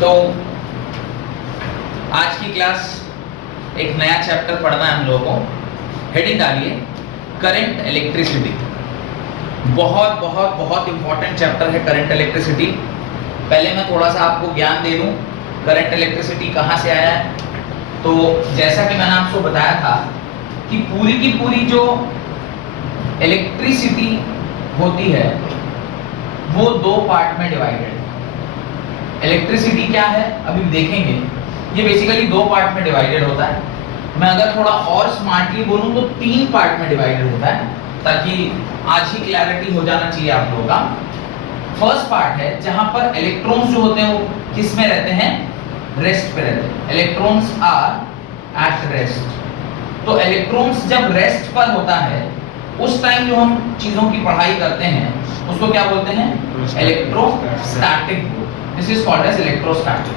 तो आज की क्लास एक नया चैप्टर पढ़ना है हम लोगों को। हेडिंग डालिए करंट इलेक्ट्रिसिटी। बहुत बहुत बहुत इंपॉर्टेंट चैप्टर है करंट इलेक्ट्रिसिटी। पहले मैं थोड़ा सा आपको ज्ञान दे दूं करंट इलेक्ट्रिसिटी कहाँ से आया है। तो जैसा कि मैंने आपको बताया था कि पूरी की पूरी जो इलेक्ट्रिसिटी होती है वो दो पार्ट में डिवाइडेड है। इलेक्ट्रिसिटी क्या है अभी देखेंगे। ये बेसिकली दो पार्ट में डिवाइडेड होता है। मैं अगर थोड़ा और स्मार्टली बोलूं तो तीन पार्ट में डिवाइडेड होता है, ताकि आज ही क्लैरिटी हो जाना चाहिए आप लोगों का। फर्स्ट पार्ट है जहां पर इलेक्ट्रॉन्स जो होते हैं वो किस में रहते हैं, रेस्ट पे रहते हैं। Electrons are at rest. तो इलेक्ट्रॉन्स जब रेस्ट पर होता है उस टाइम जो हम चीजों की पढ़ाई करते हैं उसको क्या बोलते हैं, electrostatic. This is called as electrostatic.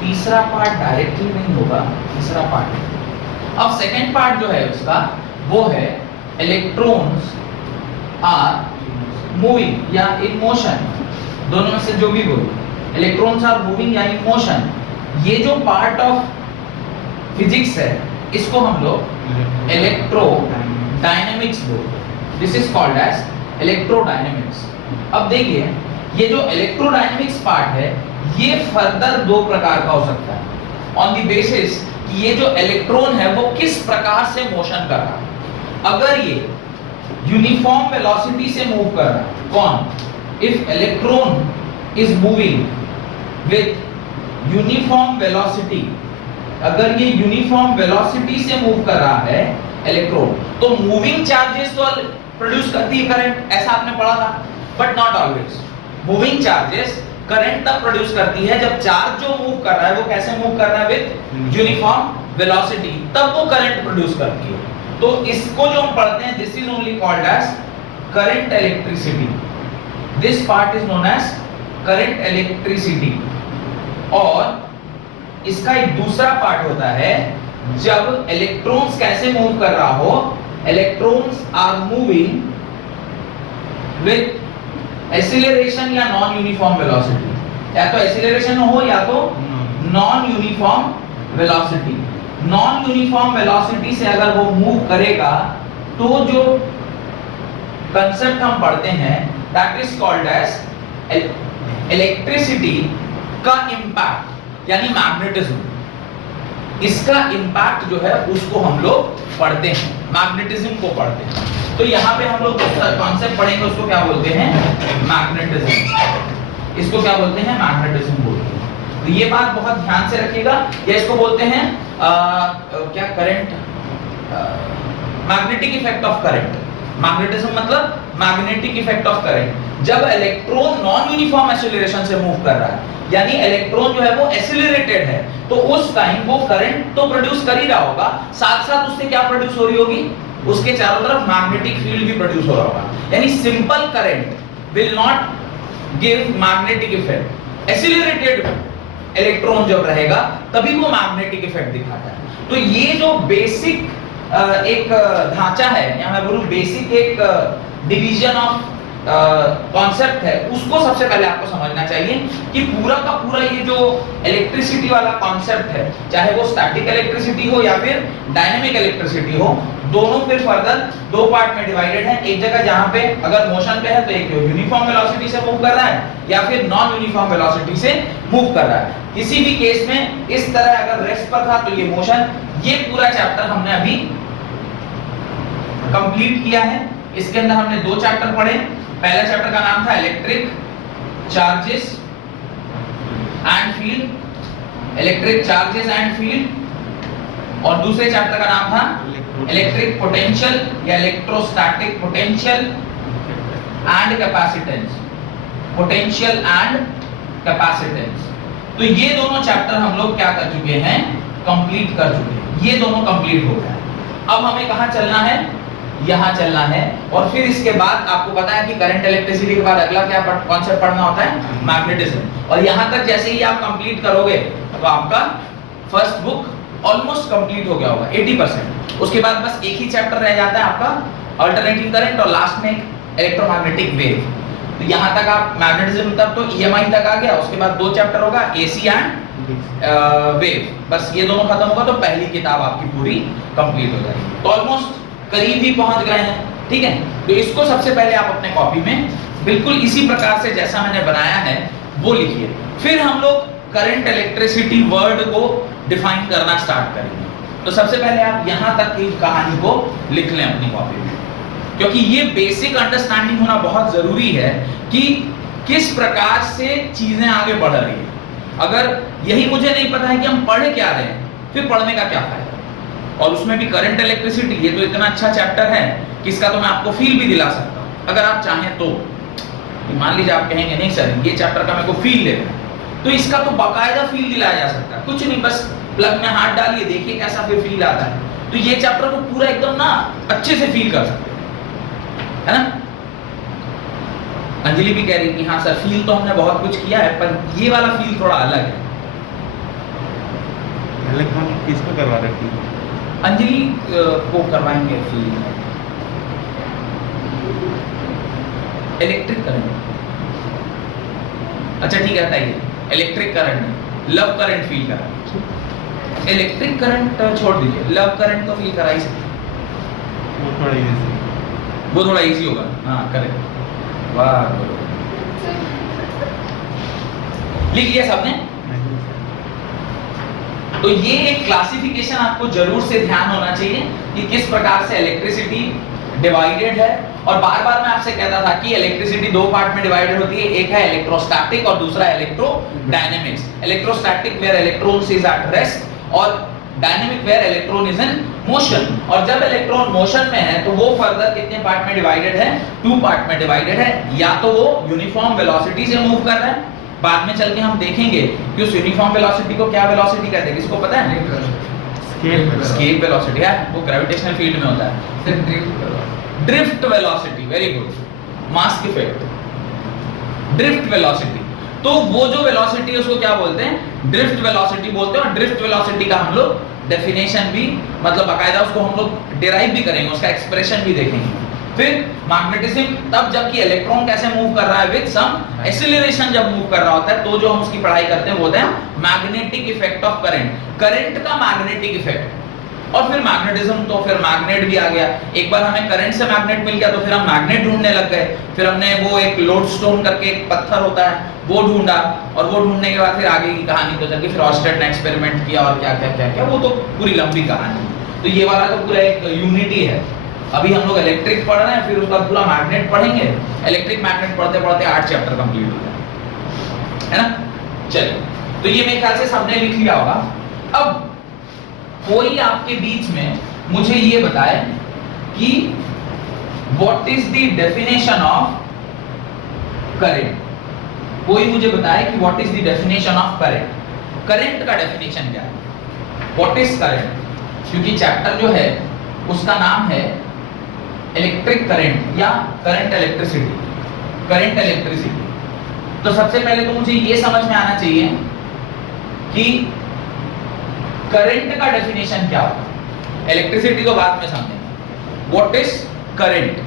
तीसरा पार्ट डायरेक्टली नहीं होगा, तीसरा पार्ट। अब सेकंड पार्ट जो है उसका वो है इलेक्ट्रॉन्स आर मूविंग या इन मोशन। दोनों में से जो भी बोलो, इलेक्ट्रॉन्स आर मूविंग या इन मोशन। ये जो पार्ट ऑफ फिजिक्स है इसको हम लोग इलेक्ट्रोडायनेमिक्स बोलते हैं। This is called as electrodynamics. अब देखिए ये जो इलेक्ट्रोडायनेमिक्स पार्ट है ये फर्दर दो प्रकार का हो सकता है ऑन द बेसिस कि ये जो इलेक्ट्रॉन है वो किस प्रकार से मोशन कर रहा है। अगर ये यूनिफॉर्म वेलोसिटी से मूव कर रहा है, कौन, if electron is moving with uniform velocity, अगर ये यूनिफॉर्म वेलोसिटी से मूव कर रहा है इलेक्ट्रॉन, तो मूविंग चार्जेस तो प्रोड्यूस करती है करंट, ऐसा आपने पढ़ा था। But not always. Moving charges current तब प्रोड्यूस करती है जब चार्ज जो मूव कर रहा है वो कैसे मूव कर रहा है, विद यूनिफॉर्म वेलोसिटी, तब वो करंट प्रोड्यूस करती है। तो इसको जो हम पढ़ते हैं this is only called as current electricity. This part is known as current electricity. और इसका एक दूसरा पार्ट होता है जब इलेक्ट्रॉन्स कैसे मूव कर रहा हो, electrons are moving with acceleration या नॉन यूनिफॉर्म वेलोसिटी। या तो एक्सीलरेशन हो या तो non uniform velocity. Non uniform velocity से अगर वो मूव करेगा तो जो कंसेप्ट हम पढ़ते हैं that is called as electricity का इंपैक्ट यानी मैग्नेटिज्म। इसका इंपैक्ट जो है उसको हम लोग पढ़ते हैं, मैग्नेटिज्म को पढ़ते हैं। तो यहाँ पे हम लोग कॉन्सेप्ट पढ़ेंगे उसको क्या बोलते हैं, मैग्नेटिज्म। इसको क्या बोलते हैं, मैग्नेटिज्म बोलते हैं। तो ये बात बहुत ध्यान से रखिएगा। या इसको बोलते हैं क्या, current, magnetic effect of current. Magnetism मतलब मैग्नेटिक इफेक्ट ऑफ करंट। जब इलेक्ट्रॉन नॉन यूनिफॉर्म एक्सीलरेशन से मूव कर रहा है यानी इलेक्ट्रॉन जो है वो एक्सीलरेटेड है, तो उस टाइम वो करंट तो प्रोड्यूस कर ही रहा होगा, साथ साथ उससे क्या प्रोड्यूस हो रही होगी, उसके चारों तरफ मैग्नेटिक फील्ड भी प्रोड्यूस हो रहा होगा। यानी simple current will not give magnetic effect. Accelerated electron जब रहेगा तभी वो मैग्नेटिक इफेक्ट दिखाता है। तो ये जो बेसिक एक ढांचा है या मैं बोलूं बेसिक एक डिवीजन ऑफ कॉन्सेप्ट है, उसको सबसे पहले आपको समझना चाहिए कि पूरा का पूरा ये जो इलेक्ट्रिसिटी वाला कॉन्सेप्ट है, चाहे वो स्टैटिक इलेक्ट्रिसिटी हो या फिर डायनेमिक इलेक्ट्रिसिटी हो, दोनों फिर फर्दर दो पार्ट में डिवाइडेड है। एक जगह जहां पे अगर मोशन पे है तो एक यूनिफॉर्म वेलोसिटी से मूव कर रहा है या फिर नॉन यूनिफॉर्म वेलोसिटी से मूव कर रहा है। किसी भी केस में इस तरह अगर रेस्ट पर था तो ये मोशन। ये पूरा चैप्टर हमने अभी कंप्लीट किया है। इसके अंदर हमने दो चैप्टर पढ़े। पहला चैप्टर का नाम था electric charges and field, electric charges and field. और दूसरे चैप्टर का नाम था इलेक्ट्रिक पोटेंशियल या electrostatic potential and capacitance, potential and capacitance. तो ये दोनों चैप्टर हम लोग क्या कर चुके हैं, कंप्लीट कर चुके हैं। ये दोनों कंप्लीट हो गए। अब हमें कहां चलना है, यहाँ चलना है। और फिर इसके बाद आपको पता है कि करंट इलेक्ट्रिसिटी के बाद अगला क्या कॉन्सेप्ट पढ़ना होता है, मैग्नेटिज्म। और यहाँ तक जैसे ही आप कंप्लीट करोगे तो आपका फर्स्ट बुक ऑलमोस्ट कंप्लीट हो गया होगा 80%। उसके बाद बस एक ही चैप्टर रह जाता है आपका अल्टरनेटिंग करंट और लास्ट में इलेक्ट्रोमैग्नेटिक वेव। तो यहाँ तक आप मैग्नेटिज्म तक तो EMI तक आ गया, उसके बाद 2 चैप्टर होगा AC एंड वेव, बस ये दोनों खत्म होगा तो पहली किताब आपकी पूरी कंप्लीट हो जाएगी। तो ऑलमोस्ट करीब ही पहुंच गए हैं, ठीक है। तो इसको सबसे पहले आप अपने कॉपी में बिल्कुल इसी प्रकार से जैसा मैंने बनाया है वो लिखिए। फिर हम लोग करंट इलेक्ट्रिसिटी वर्ड को डिफाइन करना स्टार्ट करेंगे। तो सबसे पहले आप यहाँ तक की कहानी को लिख लें अपनी कॉपी में, क्योंकि ये बेसिक अंडरस्टैंडिंग होना बहुत जरूरी है कि किस प्रकार से चीजें आगे बढ़ रही है। अगर यही मुझे नहीं पता है कि हम पढ़ क्या रहे हैं, फिर पढ़ने का क्या फायदा। और उसमें भी करंट इलेक्ट्रिसिटी, ये तो इतना अच्छा चैप्टर है कि इसका तो मैं आपको फील भी दिला सकता हूँ अगर आप चाहें तो। मान लीजिए आप कहेंगे नहीं सर ये चैप्टर का मेरे को फील लेना है, तो इसका तो बाकायदा फील दिलाया जा सकता है। कुछ नहीं, बस प्लग में हाथ डालिए, देखिए कैसा फिर फील आता है। तो ये चैप्टर को पूरा एकदम ना अच्छे से फील कर सकते हैं, है ना। अंजलि भी कह रही थी हाँ सर फील तो हमने बहुत कुछ किया है, पर ये वाला फील थोड़ा अलग है। अलग हम किसको करवा रहे हैं? अंजलि को करवाएंगे फील इलेक्ट्रिक करंट। अच्छा ठीक है, बताइए electric current, love current feel करा। इलेक्ट्रिक करंट छोड़ दीजिए, लव करंट तो फील करा ही सकते, वो थोड़ा इजी होगा। हाँ करेक्ट, वाह लिख लिया सबने। तो ये एक क्लासिफिकेशन आपको जरूर से ध्यान होना चाहिए कि किस प्रकार से इलेक्ट्रिसिटी डिवाइडेड है। और बार बार मैं आपसे कहता था कि इलेक्ट्रिसिटी 2 पार्ट में डिवाइडेड होती है, एक है इलेक्ट्रोस्टैटिक और दूसरा electrodynamics. Electrostatic where electrons is at rest और dynamic where electron is in motion. और जब इलेक्ट्रॉन मोशन में है तो वो फर्दर कितने पार्ट में डिवाइडेड है? 2 पार्ट में डिवाइडेड है। या तो वो यूनिफॉर्म वेलोसिटी से मूव कर रहा है, बाद में चल के हम देखेंगे कि उस यूनिफॉर्म वेलोसिटी को क्या वेलोसिटी कहते हैं, किसको पता है? स्केप वेलोसिटी है, वो ग्रेविटेशनल फील्ड में होता है। ड्रिफ्ट वेलोसिटी, वेरी गुड, मास इफेक्ट, ड्रिफ्ट वेलोसिटी। तो वो जो वेलोसिटी है उसको क्या बोलते हैं? ड्रिफ्ट वेलोसिटी बोलते हैं। और ड्रिफ्ट वेलोसिटी का हम लोग डेफिनेशन भी मतलब बाकायदा उसको हम लोग डिराइव भी करेंगे, उसका एक्सप्रेशन भी देखेंगे। फिर मैग्नेटिज्म, तब जबकि इलेक्ट्रॉन कैसे मूव कर रहा है विद सम एक्सीलरेशन, जब मूव कर रहा होता है तो जो हम उसकी पढ़ाई करते हैं वो होता है magnetic effect of current, current का मैग्नेटिक इफेक्ट। और फिर मैग्नेटिज्म, तो फिर मैग्नेट भी आ गया। एक बार हमें करंट से मैग्नेट मिल गया तो फिर हम मैग्नेट ढूंढने लग गए। फिर हमने वो एक लोडस्टोन करके एक पत्थर होता है वो ढूंढा, और वो ढूंढने के बाद फिर आगे की कहानी तो चल, फिर ऑस्टेड ने एक्सपेरिमेंट किया और क्या क्या क्या क्या, वो तो पूरी लंबी कहानी। तो ये वाला तो पूरा एक यूनिटी है। अभी हम लोग इलेक्ट्रिक पढ़ रहे हैं, फिर उसके बाद पूरा मैग्नेट पढ़ेंगे। इलेक्ट्रिक मैग्नेट पढ़ते पढ़ते 8 चैप्टर कंप्लीट हो जाए, है ना। चलिए, तो ये मेरे ख्याल से सबने लिख लिया होगा। अब कोई आपके बीच में मुझे ये बताए कि what is the definition of current. कोई मुझे बताए कि what is the definition of current. Current का डेफिनेशन क्या है? What is current? क्योंकि चैप्टर जो है उसका नाम है इलेक्ट्रिक करंट या करंट इलेक्ट्रिसिटी, करंट इलेक्ट्रिसिटी। तो सबसे पहले तो मुझे ये समझ में आना चाहिए कि करंट का डेफिनेशन क्या होगा। इलेक्ट्रिसिटी तो बाद में समझेंगे। What is current?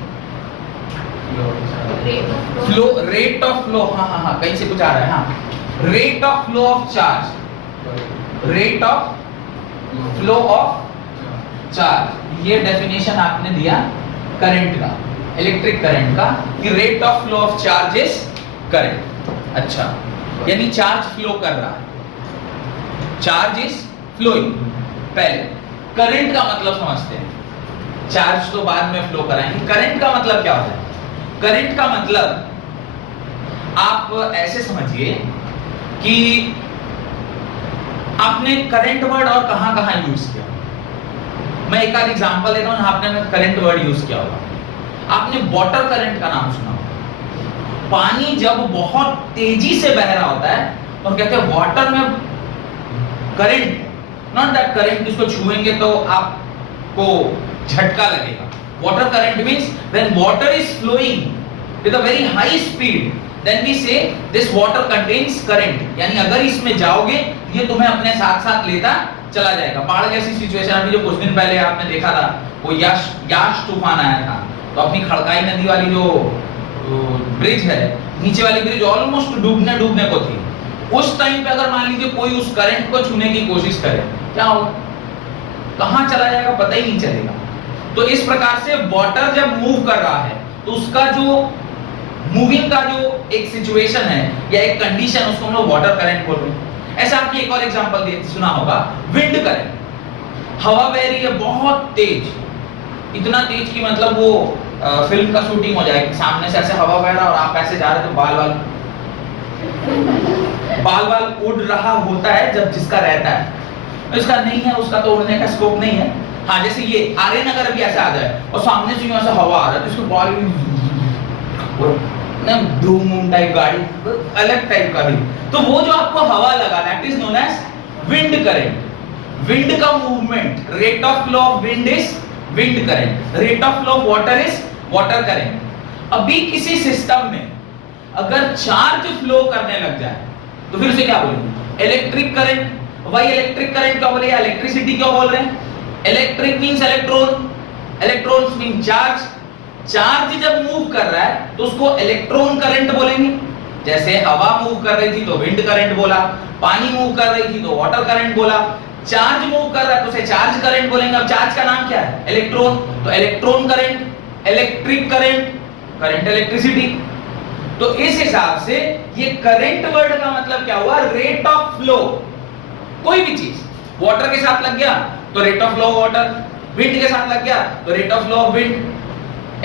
Flow, rate of flow. हाँ, कहीं से कुछ आ रहा है। हाँ, rate of flow of charge, rate of flow of charge, ये डेफिनेशन आपने दिया करंट का, इलेक्ट्रिक करंट का, कि rate of flow of charge is current. अच्छा, यानी चार्ज फ्लो कर रहा है, चार्ज इज फ्लोइंग। पहले करंट का मतलब समझते हैं, चार्ज तो बाद में फ्लो कराएंगे। करंट का मतलब क्या होता है? करंट का मतलब आप ऐसे समझिए कि आपने करंट वर्ड और कहां-कहां यूज किया। मैं एक आध एग्जांपल देता हूं, आपने करंट वर्ड यूज किया होगा। आपने वाटर करंट का नाम सुना होगा। पानी जब बहुत तेजी से बह रहा होता है तो हम कहते हैं वाटर में करंट, नॉट दैट करंट जिसको छुएंगे तो आपको झटका लगेगा। Water current means when water is flowing with a very high speed, then we say this water contains current. यानी अगर इसमें जाओगे ये तुम्हें अपने साथ साथ लेता चला जाएगा। बाढ़ जैसी सिचुएशन अभी जो कुछ दिन पहले आपने देखा था, वो याश तूफान आया था, तो अपनी खड़काई नदी वाली जो ब्रिज है, नीचे वाली ब्रिज ऑलमोस्ट डूबने को थी, उस टाइम पे अगर मान लीजिए कोई उस करंट को छूने की कोशिश करे, क्या होगा? कहां चला जाएगा पता ही नहीं चलेगा। तो इस प्रकार से वाटर जब मूव कर रहा है तो उसका जो मूविंग का जो एक सिचुएशन है या एक कंडीशन, उसको हम लोग वाटर करंट बोल रहे हैं। ऐसा आपने एक और एग्जांपल सुना होगा, विंड करंट। हवा बह रही है बहुत तेज, इतना तेज कि मतलब वो फिल्म का शूटिंग हो जाएगी, सामने से ऐसे हवा बह रहा और आप ऐसे जा रहे तो बाल उड़ रहा होता है जब जिसका रहता है, इसका नहीं है, उसका तो उड़ने का स्कोप नहीं है। हाँ, जैसे ये आर्यन अगर अभी ऐसे आ जाए और सामने से ऐसा हवा आ रहा है तो इसको बॉल ना धूम टाइप गाड़ी अलग टाइप का भी, तो वो जो आपको हवा लगा that is known as wind current. Wind का movement, rate of flow of wind is wind current, rate of flow of water is water current. अभी किसी सिस्टम में अगर चार्ज फ्लो करने लग जाए तो फिर उसे क्या बोलेंगे? Electric current. वही इलेक्ट्रिक करंट क्यों बोले, इलेक्ट्रिसिटी क्यों बोल रहे हैं? Electric means electron, electrons mean charge. Charge जब मूव कर रहा है तो उसको इलेक्ट्रॉन करंट बोलेंगे। जैसे हवा मूव कर रही थी तो विंड करंट बोला, पानी मूव कर रही थी तो वाटर करंट बोला, चार्ज मूव कर रहा है तो उसे चार्ज करंट बोलेंगे। अब चार्ज का नाम क्या है? इलेक्ट्रॉन, तो electron current, electric current, current electricity. तो इस हिसाब से ये करंट वर्ड का मतलब क्या हुआ? Rate of flow. कोई भी चीज वाटर के साथ लग गया तो rate of flow of water, wind के साथ लग गया तो rate of flow of wind,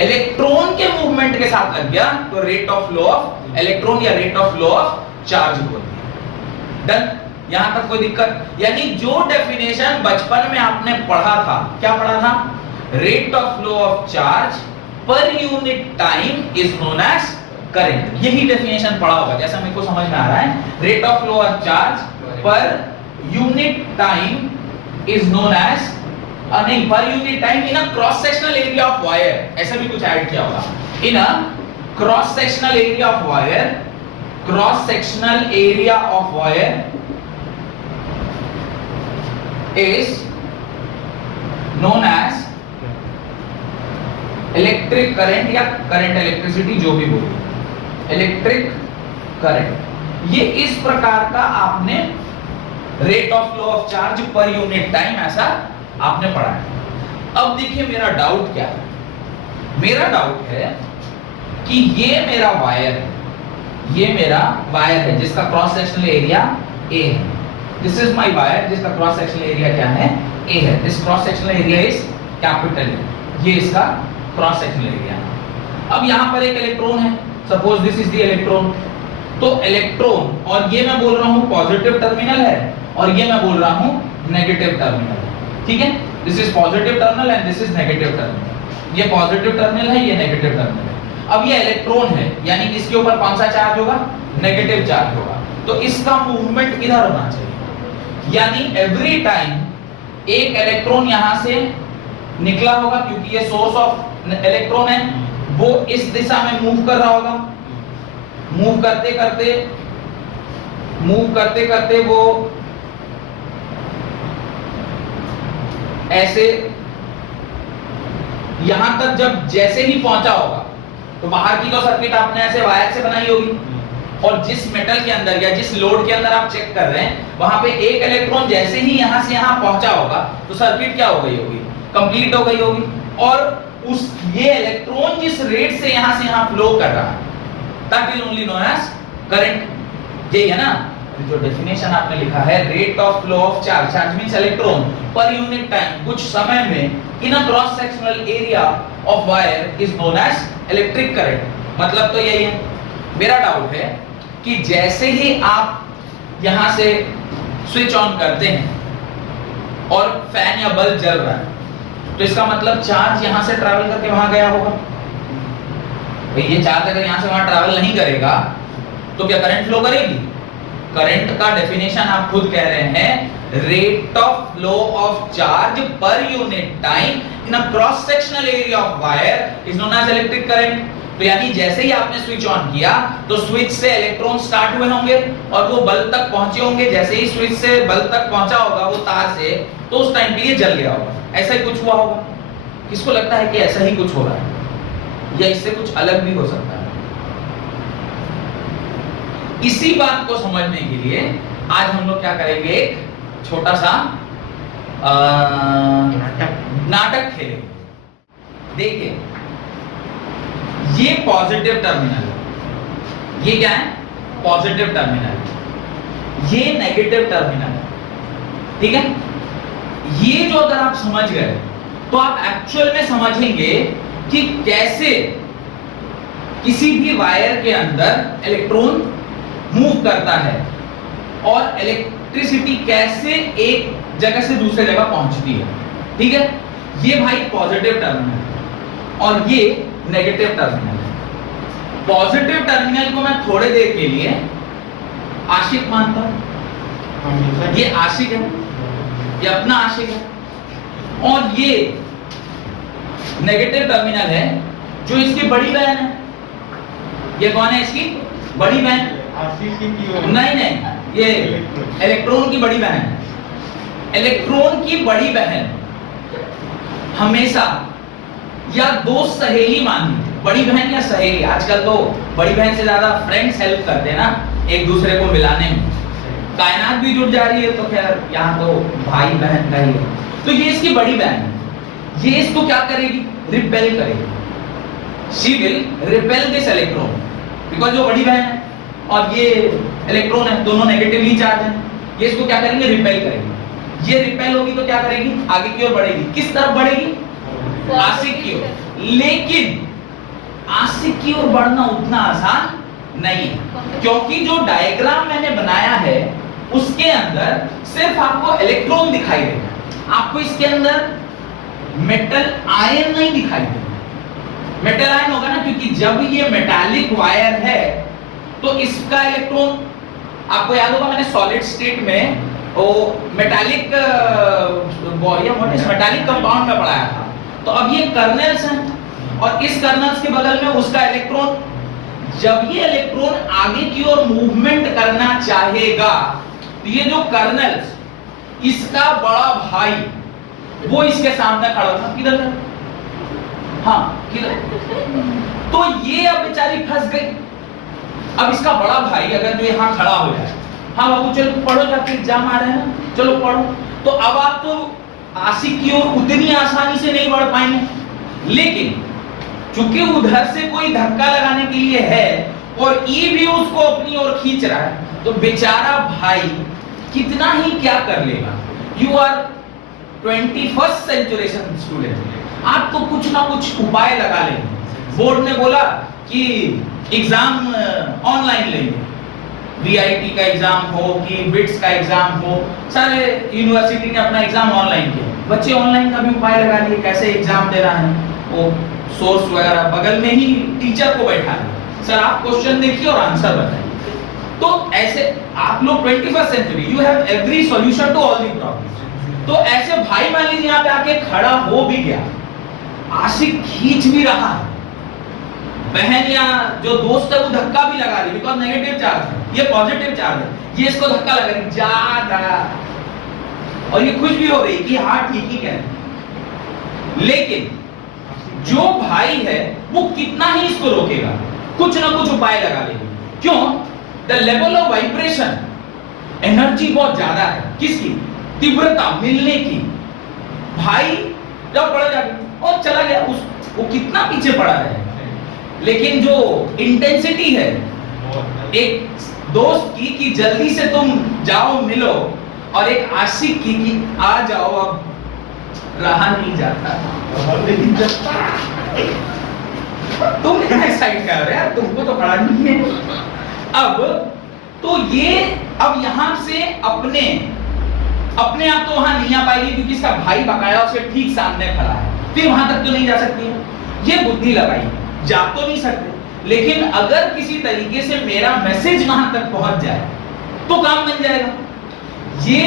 electron के मूवमेंट के साथ लग गया तो rate of flow of electron या rate of flow of charge बोलते हैं। डन? यहां तक कोई दिक्कत? यानी जो डेफिनेशन बचपन में आपने पढ़ा था, क्या पढ़ा था? Rate of flow of charge per unit time is known as current. यही डेफिनेशन पढ़ा होगा, जैसा मेरे को समझ में आ रहा है। Rate of flow of charge per unit time is known as नहीं, per unit time in a cross sectional area of wire, ऐसा भी कुछ ऐड किया होगा। In a cross sectional area of wire, cross sectional area of wire is known as electric current या current electricity, जो भी बोलो, इलेक्ट्रिक करंट। ये इस प्रकार का आपने rate of flow of charge per unit time ऐसा आपने पढ़ा है। अब देखिए मेरा डाउट क्या है? मेरा डाउट है कि ये मेरा वायर है, ये मेरा वायर है जिसका क्रॉस सेक्शनल एरिया A है। दिस इज माय वायर जिसका क्रॉस सेक्शनल एरिया क्या है? A है। This cross sectional area is capital A, ये इसका क्रॉस सेक्शनल एरिया। अब यहां पर एक इलेक्ट्रॉन है, suppose this is the electron. तो इलेक्ट्रॉन, और ये मैं बोल रहा हूं पॉजिटिव टर्मिनल है और ये मैं बोल रहा हूं नेगेटिव टर्मिनल है, ठीक है? This is positive terminal and this is negative terminal. ये पॉजिटिव टर्मिनल है, ये नेगेटिव टर्मिनल है। अब ये इलेक्ट्रॉन है, यानी इसके ऊपर कौन सा चार्ज होगा? नेगेटिव चार्ज होगा। तो इसका मूवमेंट इधर होना चाहिए, यानी एवरी टाइम एक इलेक्ट्रॉन यहां से निकला होगा, क्योंकि ये सोर्स ऑफ इलेक्ट्रॉन है, वो इस दिशा में मूव कर रहा होगा। मूव करते करते वो ऐसे यहां तक जब जैसे ही पहुंचा होगा तो बाहर की तो सर्किट आपने ऐसे वायर से बनाई होगी, और जिस मेटल के अंदर या जिस लोड के अंदर आप चेक कर रहे हैं वहां पे एक इलेक्ट्रॉन जैसे ही यहां से यहां पहुंचा होगा तो सर्किट क्या हो गई होगी? कंप्लीट हो गई होगी। और उस ये इलेक्ट्रॉन जिस रेट से यहां से यहां फ्लो कर रहा है that is only known as current. यही है ना जो डेफिनेशन आपने लिखा है, rate of flow of charge, charge means electron per unit time, कुछ समय में in a cross sectional area of wire is known as electric current. मतलब तो यही है। मेरा डाउट है कि जैसे ही आप यहां से स्विच ऑन करते हैं और फैन या बल्ब जल रहा है तो इसका मतलब चार्ज यहां से ट्रैवल करके वहां गया होगा। भाई ये चार्ज अगर यहां से वहां ट्रैवल नहीं करेगा तो क्या करंट फ्लो करेगी? करंट का डेफिनेशन आप खुद कह रहे हैं, rate of flow of charge per unit time in a cross sectional area of wire is known as electric current. तो यानी जैसे ही आपने स्विच ऑन किया तो स्विच से इलेक्ट्रॉन स्टार्ट हुए होंगे और वो बल्ब तक पहुंचे होंगे। जैसे ही स्विच से बल्ब तक पहुंचा होगा वो तार से, तो उस टाइम पे ये जल गया होगा। ऐसा ही कुछ हुआ होगा। किसको लगता है कि ऐसा ही कुछ हो रहा है या इससे कुछ अलग भी हो सकता है? इसी बात को समझने के लिए आज हम लोग क्या करेंगे, एक छोटा सा नाटक खेलेंगे। देखिए, ये पॉजिटिव टर्मिनल, ये क्या है, पॉजिटिव टर्मिनल, ये नेगेटिव टर्मिनल है, ठीक है। ये जो अगर आप समझ गए तो आप एक्चुअल में समझेंगे कि कैसे किसी भी वायर के अंदर इलेक्ट्रॉन मूव करता है और इलेक्ट्रिसिटी कैसे एक जगह से दूसरे जगह पहुंचती है, ठीक है। ये भाई पॉजिटिव टर्मिनल है और ये नेगेटिव टर्मिनल है। पॉजिटिव टर्मिनल को मैं थोड़े देर के लिए आशिक मानता हूं, ये आशिक है, ये अपना आशिक है। और ये नेगेटिव टर्मिनल है जो इसकी बड़ी बहन है। ये कौन है, इसकी बड़ी बहन? नहीं नहीं, ये इलेक्ट्रॉन की बड़ी बहन है। इलेक्ट्रॉन की बड़ी बहन हमेशा या दोस्त सहेली माननी, बड़ी बहन या सहेली। आजकल तो बड़ी बहन से ज्यादा फ्रेंड्स हेल्प करते हैं ना एक दूसरे को मिलाने में। कायनात भी जुड़ जा रही है तो खैर यहाँ तो भाई बहन का ही है। तो ये इसकी बड़ी बहन है, ये इसको क्या करेगी, रिपेल करेगी। She will repel this electron because जो बड़ी बहन है और ये इलेक्ट्रॉन है, दोनों नेगेटिवली चार्ज हैं। ये इसको क्या करेंगे, रिपेल करेंगे। ये रिपेल होगी तो क्या करेगी, आगे की ओर बढ़ेगी। किस तरफ बढ़ेगी, आशिक की ओर। लेकिन आशिक की ओर बढ़ना उतना आसान नहीं है, क्योंकि जो डायग्राम मैंने बनाया है उसके अंदर सिर्फ आपको इलेक्ट्रॉन दिखाई देगा, आपको इसके अंदर मेटल आयन नहीं दिखाई देगा। मेटल आयन होगा ना, क्योंकि जब ये मेटालिक वायर है तो इसका इलेक्ट्रॉन, आपको याद होगा मैंने सॉलिड स्टेट में वो मेटालिक मेटालिक कंपाउंड में पढ़ाया था। तो अब ये कर्नल्स हैं और इस कर्नल्स के बगल में उसका इलेक्ट्रॉन। जब ये इलेक्ट्रॉन आगे की ओर मूवमेंट करना चाहेगा तो ये जो कर्नल्स, इसका बड़ा भाई वो इसके सामने खड़ा था। किधर था, हाँ किधर, तो ये अब बेचारी फंस गई। अब इसका बड़ा भाई अगर जो यहाँ खड़ा हो जाए, हाँ बाबू चलो पढ़ो, जाके एग्जाम आ रहे हैं ना, चलो पढ़ो, तो अब आप तो आशिक की ओर उतनी आसानी से नहीं बढ़ पाएंगे। लेकिन चूंकि उधर से कोई धक्का लगाने के लिए है और ई भी उसको अपनी ओर खींच रहा है, तो बेचारा भाई कितना ही क्या कर लेगा। You are 21st century student, आप तो कुछ ना कुछ उपाय लगा लेंगे। बोर्ड ने बोला कि एग्जाम ऑनलाइन लेंगे, वीआईटी का एग्जाम हो कि बिट्स का एग्जाम हो, सारे यूनिवर्सिटी ने अपना एग्जाम ऑनलाइन किया। बच्चे ऑनलाइन का भी उपाय लगा लिए, कैसे एग्जाम देना है, वो सोर्स वगैरह बगल में ही टीचर को बैठा है, सर आप क्वेश्चन देखिए और आंसर बताइए। तो ऐसे आप लोग 21st century, you have every solution to all the problems. तो ऐसे भाई मान लीजिए यहाँ पे आके खड़ा हो भी गया, आशिक खींच भी रहा है, बहन या जो दोस्त है वो धक्का भी लगा रही है, बिकॉज नेगेटिव चार्ज है, ये पॉजिटिव चार्ज है, ये इसको धक्का लगा रही जा, और ये खुश भी हो रही कि हाँ ठीक ही कह रहे। लेकिन जो भाई है वो कितना ही इसको रोकेगा, कुछ ना कुछ उपाय लगा लेगा। क्यों, the level of vibration, energy बहुत ज्यादा है, किसकी, तीव्रता मिलने की। भाई जब पड़ा जाके और चला गया, वो कितना पीछे पड़ा है। लेकिन जो इंटेंसिटी है एक दोस्त की कि जल्दी से तुम जाओ मिलो, और एक आशिक की कि आ जाओ, अब रहा नहीं जाता। तुम क्या एक्साइट कर रहे हैं, तुमको तो खड़ा नहीं है। अब तो ये अब यहां से अपने आप तो वहां नहीं आ पाएगी, क्योंकि इसका भाई बकाया उसके ठीक सामने खड़ा है, फिर वहां तक तो नहीं जा सकती है। ये बुद्धि लगाई, जा तो नहीं सकते, लेकिन अगर किसी तरीके से मेरा मैसेज वहां तक पहुंच जाए तो काम बन जाएगा। ये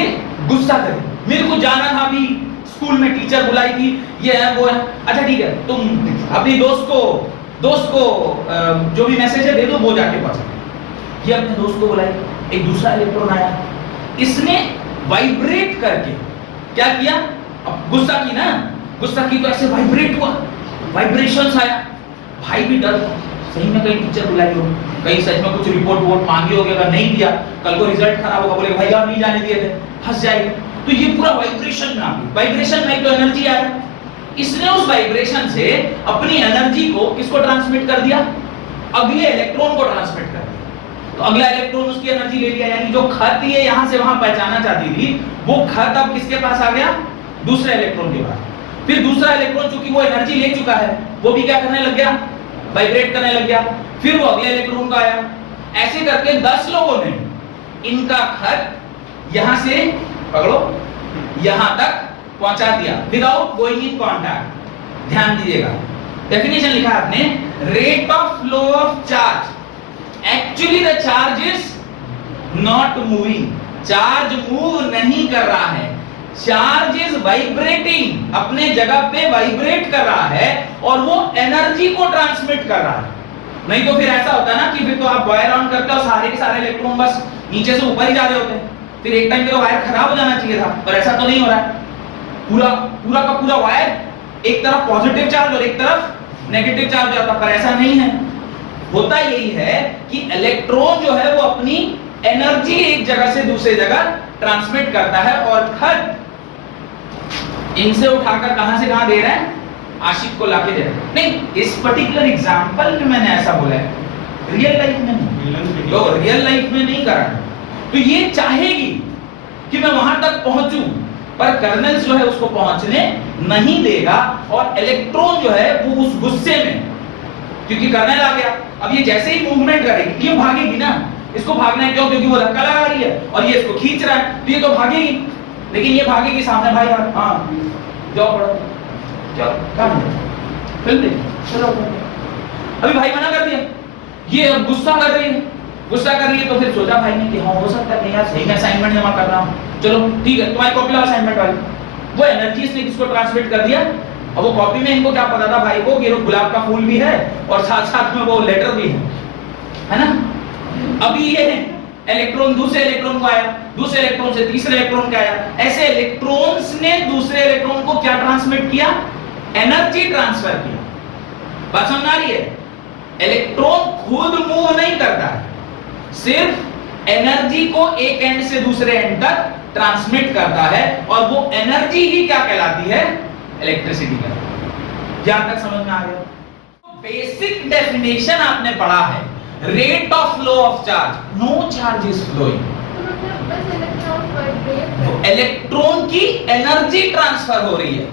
गुस्सा करे, मेरे को जाना था, अभी स्कूल में टीचर बुलाई थी, ये है वो है, अच्छा ठीक है तुम अपनी दोस्त को जो भी मैसेज है दे दो, वो जाके पहुंचा। ये अपने दोस्त को बुलाई, एक दूसरा इलेक्ट्रॉन आया, इसने वाइब्रेट करके क्या किया, अब गुस्सा की ना, गुस्सा की तो ऐसे वाइब्रेट हुआ, वाइब्रेशंस आया, भाई भी डर, सही में कहीं टीचर बुलाई हो, कहीं सच में कुछ रिपोर्ट वोट मांगी होगी, अगर नहीं दिया कल को रिजल्ट खराब होगा, बोलेगा भाई आप नहीं जाने दिए थे, फंस जाएगा। तो ये पूरा वाइब्रेशन में आ गई, वाइब्रेशन में तो एनर्जी आ रहा है, इसने उस वाइब्रेशन से अपनी एनर्जी को किसको ट्रांसमिट कर दिया, अगले इलेक्ट्रॉन को ट्रांसमिट कर दिया। तो अगला इलेक्ट्रॉन उसकी एनर्जी ले लिया, यानी जो खत ये यहां से वहां पहुंचाना चाहती थी वो खत अब किसके पास आ गया, दूसरे इलेक्ट्रॉन के पास। फिर दूसरा इलेक्ट्रॉन चूंकि वो एनर्जी ले चुका है, वो भी क्या करने लग गया, वाइब्रेट करने लग गया, फिर वो अगले इलेक्ट्रॉन का आया। ऐसे करके 10 लोगों ने इनका खत यहां से पकड़ो यहां तक पहुंचा दिया विदाउट गोइंग इन कांटेक्ट। ध्यान दीजिएगा, डेफिनेशन लिखा है आपने, rate of flow of charge, actually the charge is not moving, charge move नहीं कर रहा है, चार्ज इज वाइब्रेटिंग, अपने जगह पे वाइब्रेट कर रहा है और वो एनर्जी को ट्रांसमिट कर रहा है। नहीं तो फिर ऐसा होता है ना कि फिर तो आप वायर ऑन करते हो, सारे के सारे इलेक्ट्रॉन बस नीचे से ऊपर ही जा रहे होते हैं, फिर एक टाइम पे तो वायर खराब हो जाना चाहिए था, पर ऐसा तो नहीं हो रहा है। पूरा पूरा का पूरा वायर एक तरफ पॉजिटिव चार्ज और एक तरफ नेगेटिव चार्ज आता, पर ऐसा नहीं है। होता यही है कि इलेक्ट्रॉन जो है वो अपनी एनर्जी एक जगह से दूसरी जगह ट्रांसमिट करता है और खत इनसे उठाकर कहां से कहां दे रहा है, आशिक को लाके दे रहा है। नहीं, इस पर्टिकुलर एग्जांपल में मैंने ऐसा बोला है, रियल लाइफ में नहीं, तो रियल लाइफ में नहीं करा। तो ये चाहेगी कि मैं वहां तक पहुंचूं, पर कर्नल जो है उसको पहुंचने नहीं देगा और इलेक्ट्रॉन जो है वो उस गुस्से में, क्योंकि कर्नल आ गया, अब ये जैसे ही मूवमेंट करेगी ये भागेगी ना, इसको भागना है क्यों, क्योंकि वो धक्का लगा रही है और ये इसको खींच रहा है, तो ये तो भागेगी, लेकिन ये भागेगी सामने, भाई हाँ जाओ पढ़ो, जाओ काम फिल्म देख, चलो। अभी भाई मना कर दिया, ये अब गुस्सा कर रही है, गुस्सा कर रही है, तो फिर सोचा भाई ने कि हाँ हो सकता है यार सही में असाइनमेंट जमा कर रहा हूँ, चलो ठीक है तुम्हारी कॉपी लाओ असाइनमेंट वाली। वो एनर्जी इसने किसको ट्रांसमिट कर दिया, और वो कॉपी में इनको क्या पता था भाई को कि गुलाब का फूल भी है और साथ साथ में वो लेटर भी है ना। अभी ये इलेक्ट्रॉन दूसरे इलेक्ट्रॉन को आया, दूसरे इलेक्ट्रॉन से तीसरे इलेक्ट्रॉन का आया, ऐसे इलेक्ट्रॉन्स ने दूसरे इलेक्ट्रॉन को क्या ट्रांसमिट किया, एनर्जी ट्रांसफर किया। बात समझ आ रही है, इलेक्ट्रॉन खुद मूव नहीं करता है, सिर्फ एनर्जी को एक एंड से दूसरे एंड तक ट्रांसमिट करता है और वो एनर्जी ही क्या कहलाती है, इलेक्ट्रिसिटी कहलाती है। यहां तक समझ में आ गया। बेसिक डेफिनेशन आपने पढ़ा है, rate of flow of charge, no charge is flowing, electron की एनर्जी ट्रांसफर हो रही है,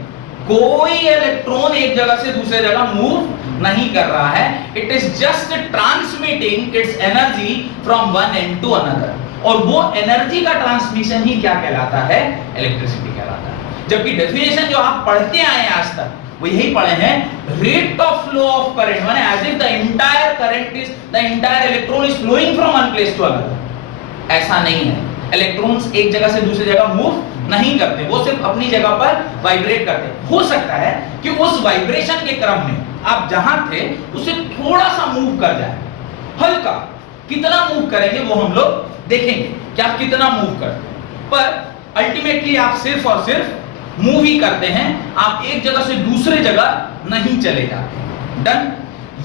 कोई इलेक्ट्रॉन एक जगह से दूसरे जगह मूव नहीं कर रहा है, it is just transmitting its energy from one end to another, और वो एनर्जी का ट्रांसमिशन ही क्या कहलाता है, इलेक्ट्रिसिटी कहलाता है। जबकि डेफिनेशन जो आप पढ़ते आए हैं आज तक वो यही पढ़े हैं, rate of flow of current, माने as if the entire current is, the entire electron is flowing from one place to another. ऐसा नहीं है, इलेक्ट्रॉन्स एक जगह से दूसरी जगह मूव नहीं करते, वो सिर्फ अपनी जगह पर वाइब्रेट करते। हो सकता है कि उस वाइब्रेशन के क्रम में आप जहां थे उसे थोड़ा सा मूव कर जाए, हल्का, कितना मूव करेंगे वो हम लोग देखेंगे कि आप कितना मूव करते हैं, पर अल्टीमेटली आप सिर्फ और सिर्फ मूव ही करते हैं, आप एक जगह से दूसरे जगह नहीं चले जाते। डन।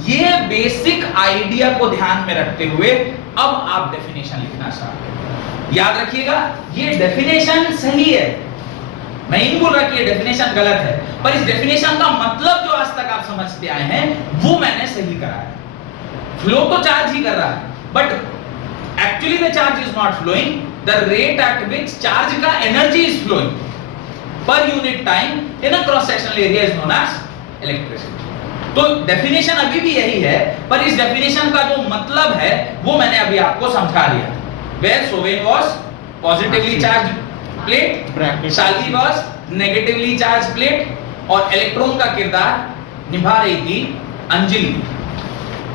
ये बेसिक आइडिया को ध्यान में रखते हुए अब आप डेफिनेशन लिखना स्टार्ट करें। याद रखिएगा ये डेफिनेशन सही है, मैं नहीं बोल रहा कि ये डेफिनेशन गलत है, पर इस डेफिनेशन का मतलब जो आज तक आप समझते आए हैं वो मैंने सही कराया। फ्लो तो चार्ज ही कर रहा है, but actually the charge is not flowing, the rate at which charge का energy is flowing per unit time in a cross sectional area is known as electricity. तो डेफिनेशन अभी भी यही है, पर इस डेफिनेशन का जो मतलब है वो मैंने अभी आपको समझा दिया। Where Sovereign was positively charged plate, Shalvi was negatively charged plate, और इलेक्ट्रॉन का किरदार निभा रही थी Anjali.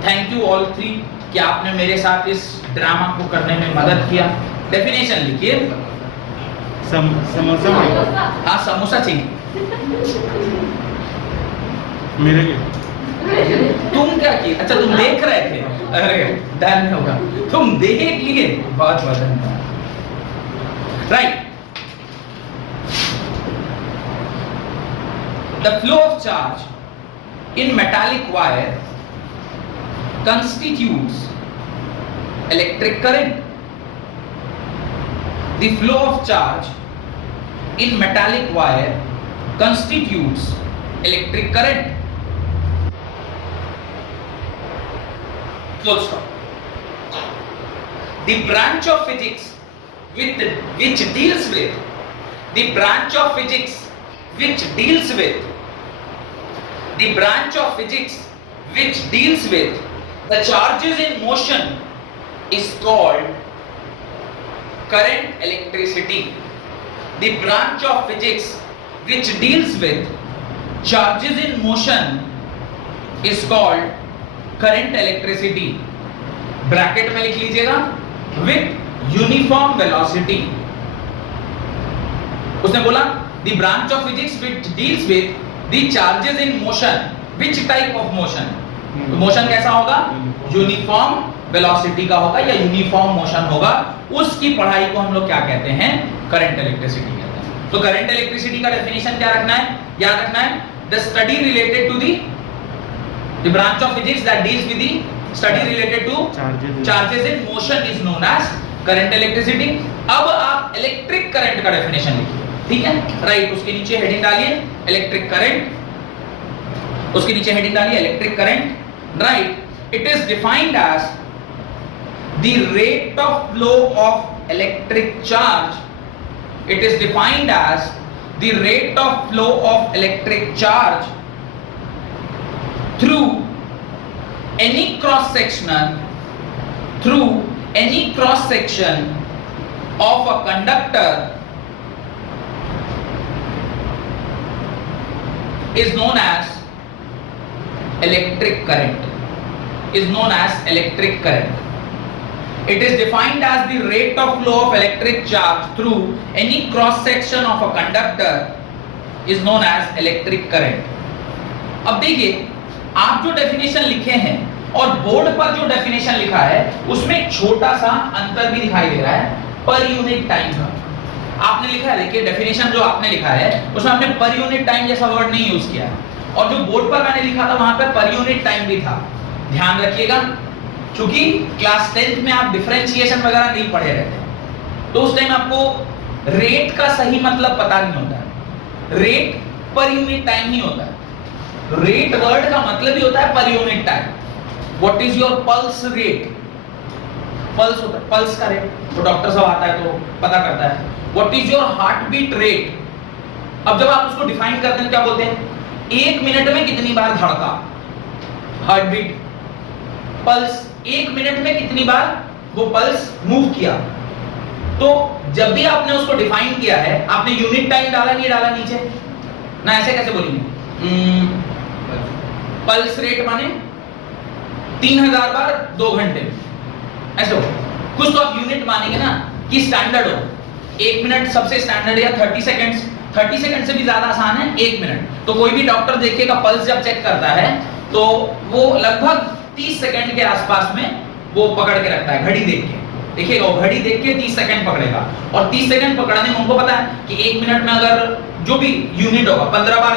Thank you all three कि आपने मेरे साथ इस ड्रामा को करने में मदद किया। डेफिनेशन लिखिए। समोसा। हाँ समोसा चाहिए। मेरे लिए। तुम क्या किए? अच्छा तुम देख रहे थे? अरे डन होगा, तुम देख लिए, बहुत बहुत धन्यवाद। Right, the flow of charge in metallic wire constitutes electric current. The flow of charge in metallic wire constitutes electric current. Full stop. The branch of physics which deals with the branch of physics which deals with the branch of physics which deals with the charges in motion is called current electricity. The branch of physics which deals with charges in motion is called current electricity. Bracket में लिख लीजिएगा with uniform velocity. उसने बोला the branch of physics which deals with the charges in motion. Which type of motion? Motion कैसा होगा? Uniform velocity का होगा या यूनिफॉर्म मोशन होगा. उसकी पढ़ाई को हम लोग क्या कहते हैं? करंट इलेक्ट्रिसिटी कहते हैं. तो करंट इलेक्ट्रिसिटी का डेफिनेशन क्या रखना है? याद रखना है the study related to the branch of physics that deals with the study related to charges in motion is known as current electricity. अब आप इलेक्ट्रिक करंट का डेफिनेशन लिखिए. ठीक है, राइट. उसके नीचे हेडिंग डालिए इलेक्ट्रिक करंट. उसके नीचे हेडिंग डालिए electric current. Right. It is defined as the rate of flow of electric charge. It is defined as the rate of flow of electric charge through any cross section of a conductor is known as electric current. It is defined as the rate of flow of electric charge through any cross section of a conductor is known as electric current. अब देखिए, आप जो definition लिखे हैं और board पर जो definition लिखा है उसमें एक छोटा सा अंतर भी दिखाई दे रहा है पर यूनिट टाइम का. आपने लिखा है, देखिए डेफिनेशन जो आपने लिखा है उसमें आपने पर यूनिट टाइम जैसा वर्ड नहीं यूज किया है और जो बोर्ड पर मैंने लिखा था वहां पर पर यूनिट टाइम भी था. ध्यान रखिएगा, क्योंकि क्लास 10th में आप डिफरेंशिएशन वगैरह नहीं पढ़े रहते तो उस टाइम आपको रेट का सही मतलब पता नहीं होता है. रेट पर यूनिट टाइम ही होता है. रेट वर्ड का मतलब ही होता है पर unit time. What is your pulse rate? Pulse होता है, पल्स का रेट. तो डॉक्टर साहब आता है तो पता करता है. What is your heart beat rate? अब जब आप उसको डिफाइन करते हैं क्या बोलते हैं? 1 मिनट में कितनी बार धड़का, हार्ट बीट. पल्स 1 मिनट में कितनी बार वो पल्स मूव किया. तो जब भी आपने उसको डिफाइन किया है आपने यूनिट टाइम डाला नहीं डाला नीचे ना. ऐसे कैसे बोलेंगे? पल्स रेट माने 3000 बार 2 घंटे में. ऐसे हो कुछ तो आप यूनिट मानेंगे ना कि स्टैंडर्ड हो. 1 मिनट सबसे स्टैंडर्ड या 30 सेकंड्स. 30 सेकंड से भी ज्यादा आसान है 1 मिनट. तो कोई भी डॉक्टर देखिएगा पल्स जब चेक करता है तो वो लगभग 30 सेकंड के आसपास में वो पकड़ के रखता है घड़ी देख के. देखिएगा वो घड़ी देख के 30 सेकंड पकड़ेगा और 30 सेकंड पकड़ने में उनको पता है कि 1 मिनट में अगर जो भी यूनिट होगा 15 बार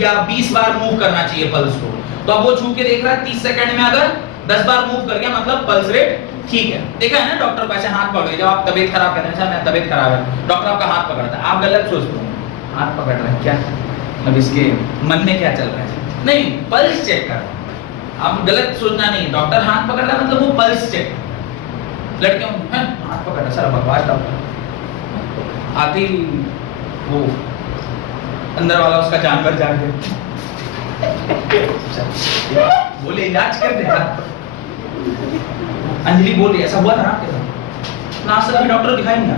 या 20 बार मूव करना चाहिए पल्स को. तो अब वो छू के देख रहा है 30 सेकंड में अगर 10 बार मूव कर गया मतलब पल्स रेट ठीक है. देखा है ना डॉक्टर को ऐसे हाथ पकड़े जब आप तबीयत खराब कर रहे हैं. सर मैं तबीयत खराब है, डॉक्टर आपका हाथ पकड़ता है. आप गलत सोच रहे हो, हाथ पकड़ रहे हैं क्या, अब इसके मन में क्या चल रहा है? नहीं, पल्स चेक कर. आप गलत सोचना नहीं. डॉक्टर हाथ पकड़ रहा है मतलब वो पल्स चेक. लड़कियों हैं हाथ पकड़ रहा, सर बकवास डॉक्टर. आती वो अंदर वाला उसका जानवर जाग गया. बोले इलाज कर दे. अंजलि बोल रही ऐसा हुआ था ना आपके साथ? ना सर अभी डॉक्टर दिखाई नहीं.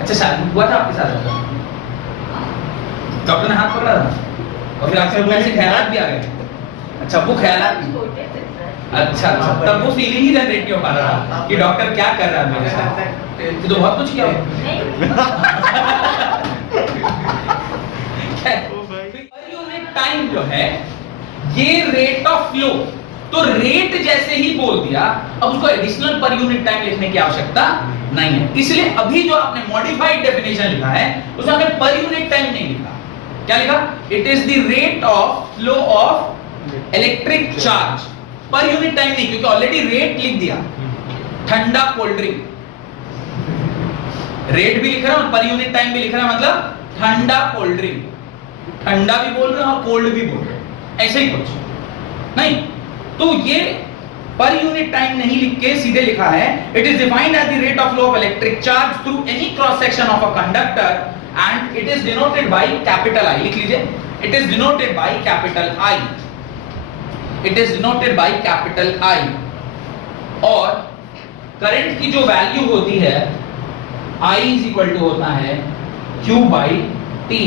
अच्छा शादी हुआ था आपके साथ? डॉक्टर ने हाथ पकड़ा था और फिर आपसे ऐसे ख्यालात भी आ गए. अच्छा वो ख्यालात भी. अच्छा तब वो फीलिंग ही जनरेट क्यों पा रहा था कि डॉक्टर क्या कर रहा है मेरे साथ? तो बहुत कुछ किया. टाइम जो है ये रेट ऑफ फ्लो. तो रेट जैसे ही बोल दिया अब उसको एडिशनल पर यूनिट टाइम लिखने की आवश्यकता नहीं है. इसलिए अभी जो आपने मॉडिफाइड डेफिनेशन लिखा है उसमें आपने पर यूनिट टाइम नहीं लिखा. क्या लिखा? It is the rate of flow of electric charge per unit time नहीं, क्योंकि ऑलरेडी रेट लिख दिया। ठंडा कोल्ड ड्रिंक, रेट भी लिख रहा हूं, पर यूनिट टाइम भी लिख रहा है, मतलब ठंडा कोल्ड ड्रिंक, ठंडा भी बोल रहे हैं और कोल्ड भी बोल रहे हैं, ऐसे ही कुछ नहीं। तो ये पर यूनिट टाइम नहीं लिख के सीधे लिखा है, it is defined as the rate of flow of electric charge through any cross section of a conductor and it is denoted by capital I. लिख लीजिए, it is denoted by capital I, it is denoted by capital I. और current की जो value होती है I is equal to होता है Q by T,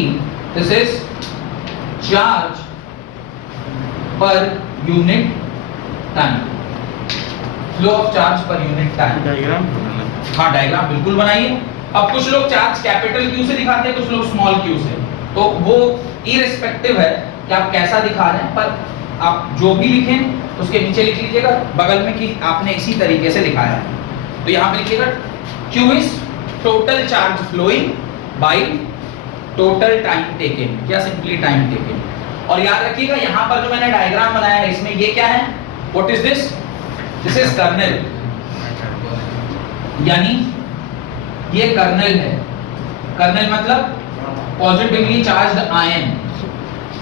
this is charge per unit time, flow of charge per unit time. Diagram बनाना। हाँ, diagram बिल्कुल बनाइए। अब कुछ लोग चार्ज कैपिटल Q से दिखाते हैं, कुछ लोग स्मॉल q से, तो वो इररिस्पेक्टिव है कि आप कैसा दिखा रहे हैं, पर आप जो भी लिखें उसके नीचे लिख लीजिएगा बगल में कि आपने इसी तरीके से लिखाया है। तो यहां पे लिखिएगा Q is total charge flowing by total time taken, या सिंपली टाइम टेकन। और याद रखिएगा यहां पर जो मैंने डायग्राम बनाया है इसमें ये क्या है, what is this, this is kernel, यानी ये कर्नेल है। कर्नेल मतलब positively charged ion,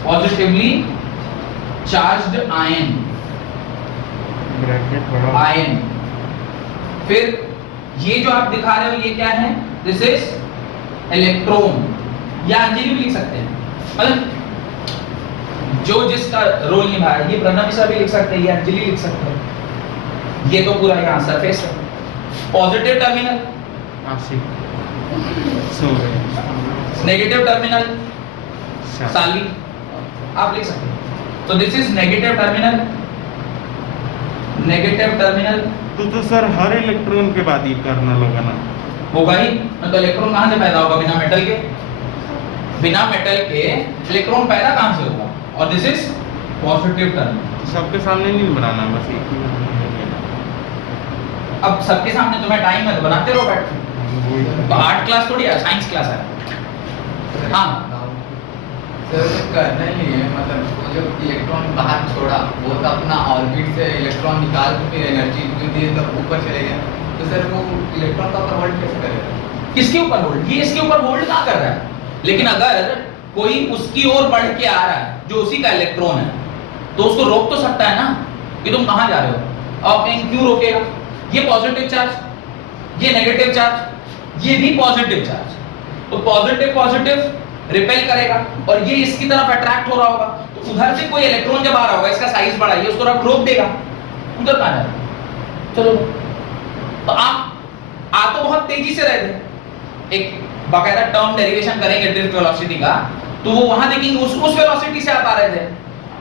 positively charged ion, bracket बड़ा आयन। फिर ये जो आप दिखा रहे हो ये क्या है, दिस इज इलेक्ट्रॉन, या अंजलि भी लिख सकते हैं, मतलब जो जिसका रोल निभाया, ये प्रणव सर भी लिख सकते हैं, ये अंजलि लिख सकते हैं। ये तो पूरा यहाँ सरफेस है। पॉजिटिव टर्मिनल, आशिक सो नेगेटिव टर्मिनल साली, आप लिख सकते हैं। तो this is negative terminal, negative terminal. तो सर हर इलेक्ट्रॉन के बाद ये कर्नल होगा ना? होगा ही, तो इलेक्ट्रॉन कहां से पैदा होगा, बिना मेटल के? बिना मेटल के इलेक्ट्रॉन पैदा कहां से होगा? और दिस इज पॉजिटिव टर्मिनल। तो सबके सामने नहीं बनाना, बस एक ही अब सबके सामने तुम्हें टाइम है तो बनाते रहो बैठ के। तो आर्ट क्लास थोड़ी है, साइंस क्लास है। हाँ सर करना ही है, मतलब वो जो इलेक्ट्रॉन बाहर छोड़ा वो तो अपना ऑर्बिट से इलेक्ट्रॉन निकाल के फिर एनर्जी जो दिए तो ऊपर चले गया, तो सर वो इलेक्ट्रॉन का ऊपर होल्ड कैसे करेगा? किसके ऊपर होल्ड? ये इसके ऊपर होल्ड ना कर रहा है, लेकिन अगर कोई उसकी ओर बढ़ के आ रहा है जो उसी का इलेक्ट्रॉन है, तो उसको रोक तो सकता है ना कि तुम कहां जा रहे हो। अब कहीं क्यों रोकेगा? ये पॉजिटिव चार्ज, ये नेगेटिव चार्ज, ये भी पॉजिटिव चार्ज, तो पॉजिटिव पॉजिटिव रिपेल करेगा और ये इसकी तरफ अट्रैक्ट हो रहा होगा, तो उधर से कोई इलेक्ट्रॉन जब आ रहा होगा, इसका साइज बढ़ा है, उसको रोक देगा, उधर कहां जाएगा? चलो, तो आप आ तो बहुत तेजी से रहे थे, एक बाकायदा टर्म डेरिवेशन करेंगे ड्रिफ्ट वेलोसिटी का, तो वो वहां देखेंगे उस वेलोसिटी से आप आ रहे थे,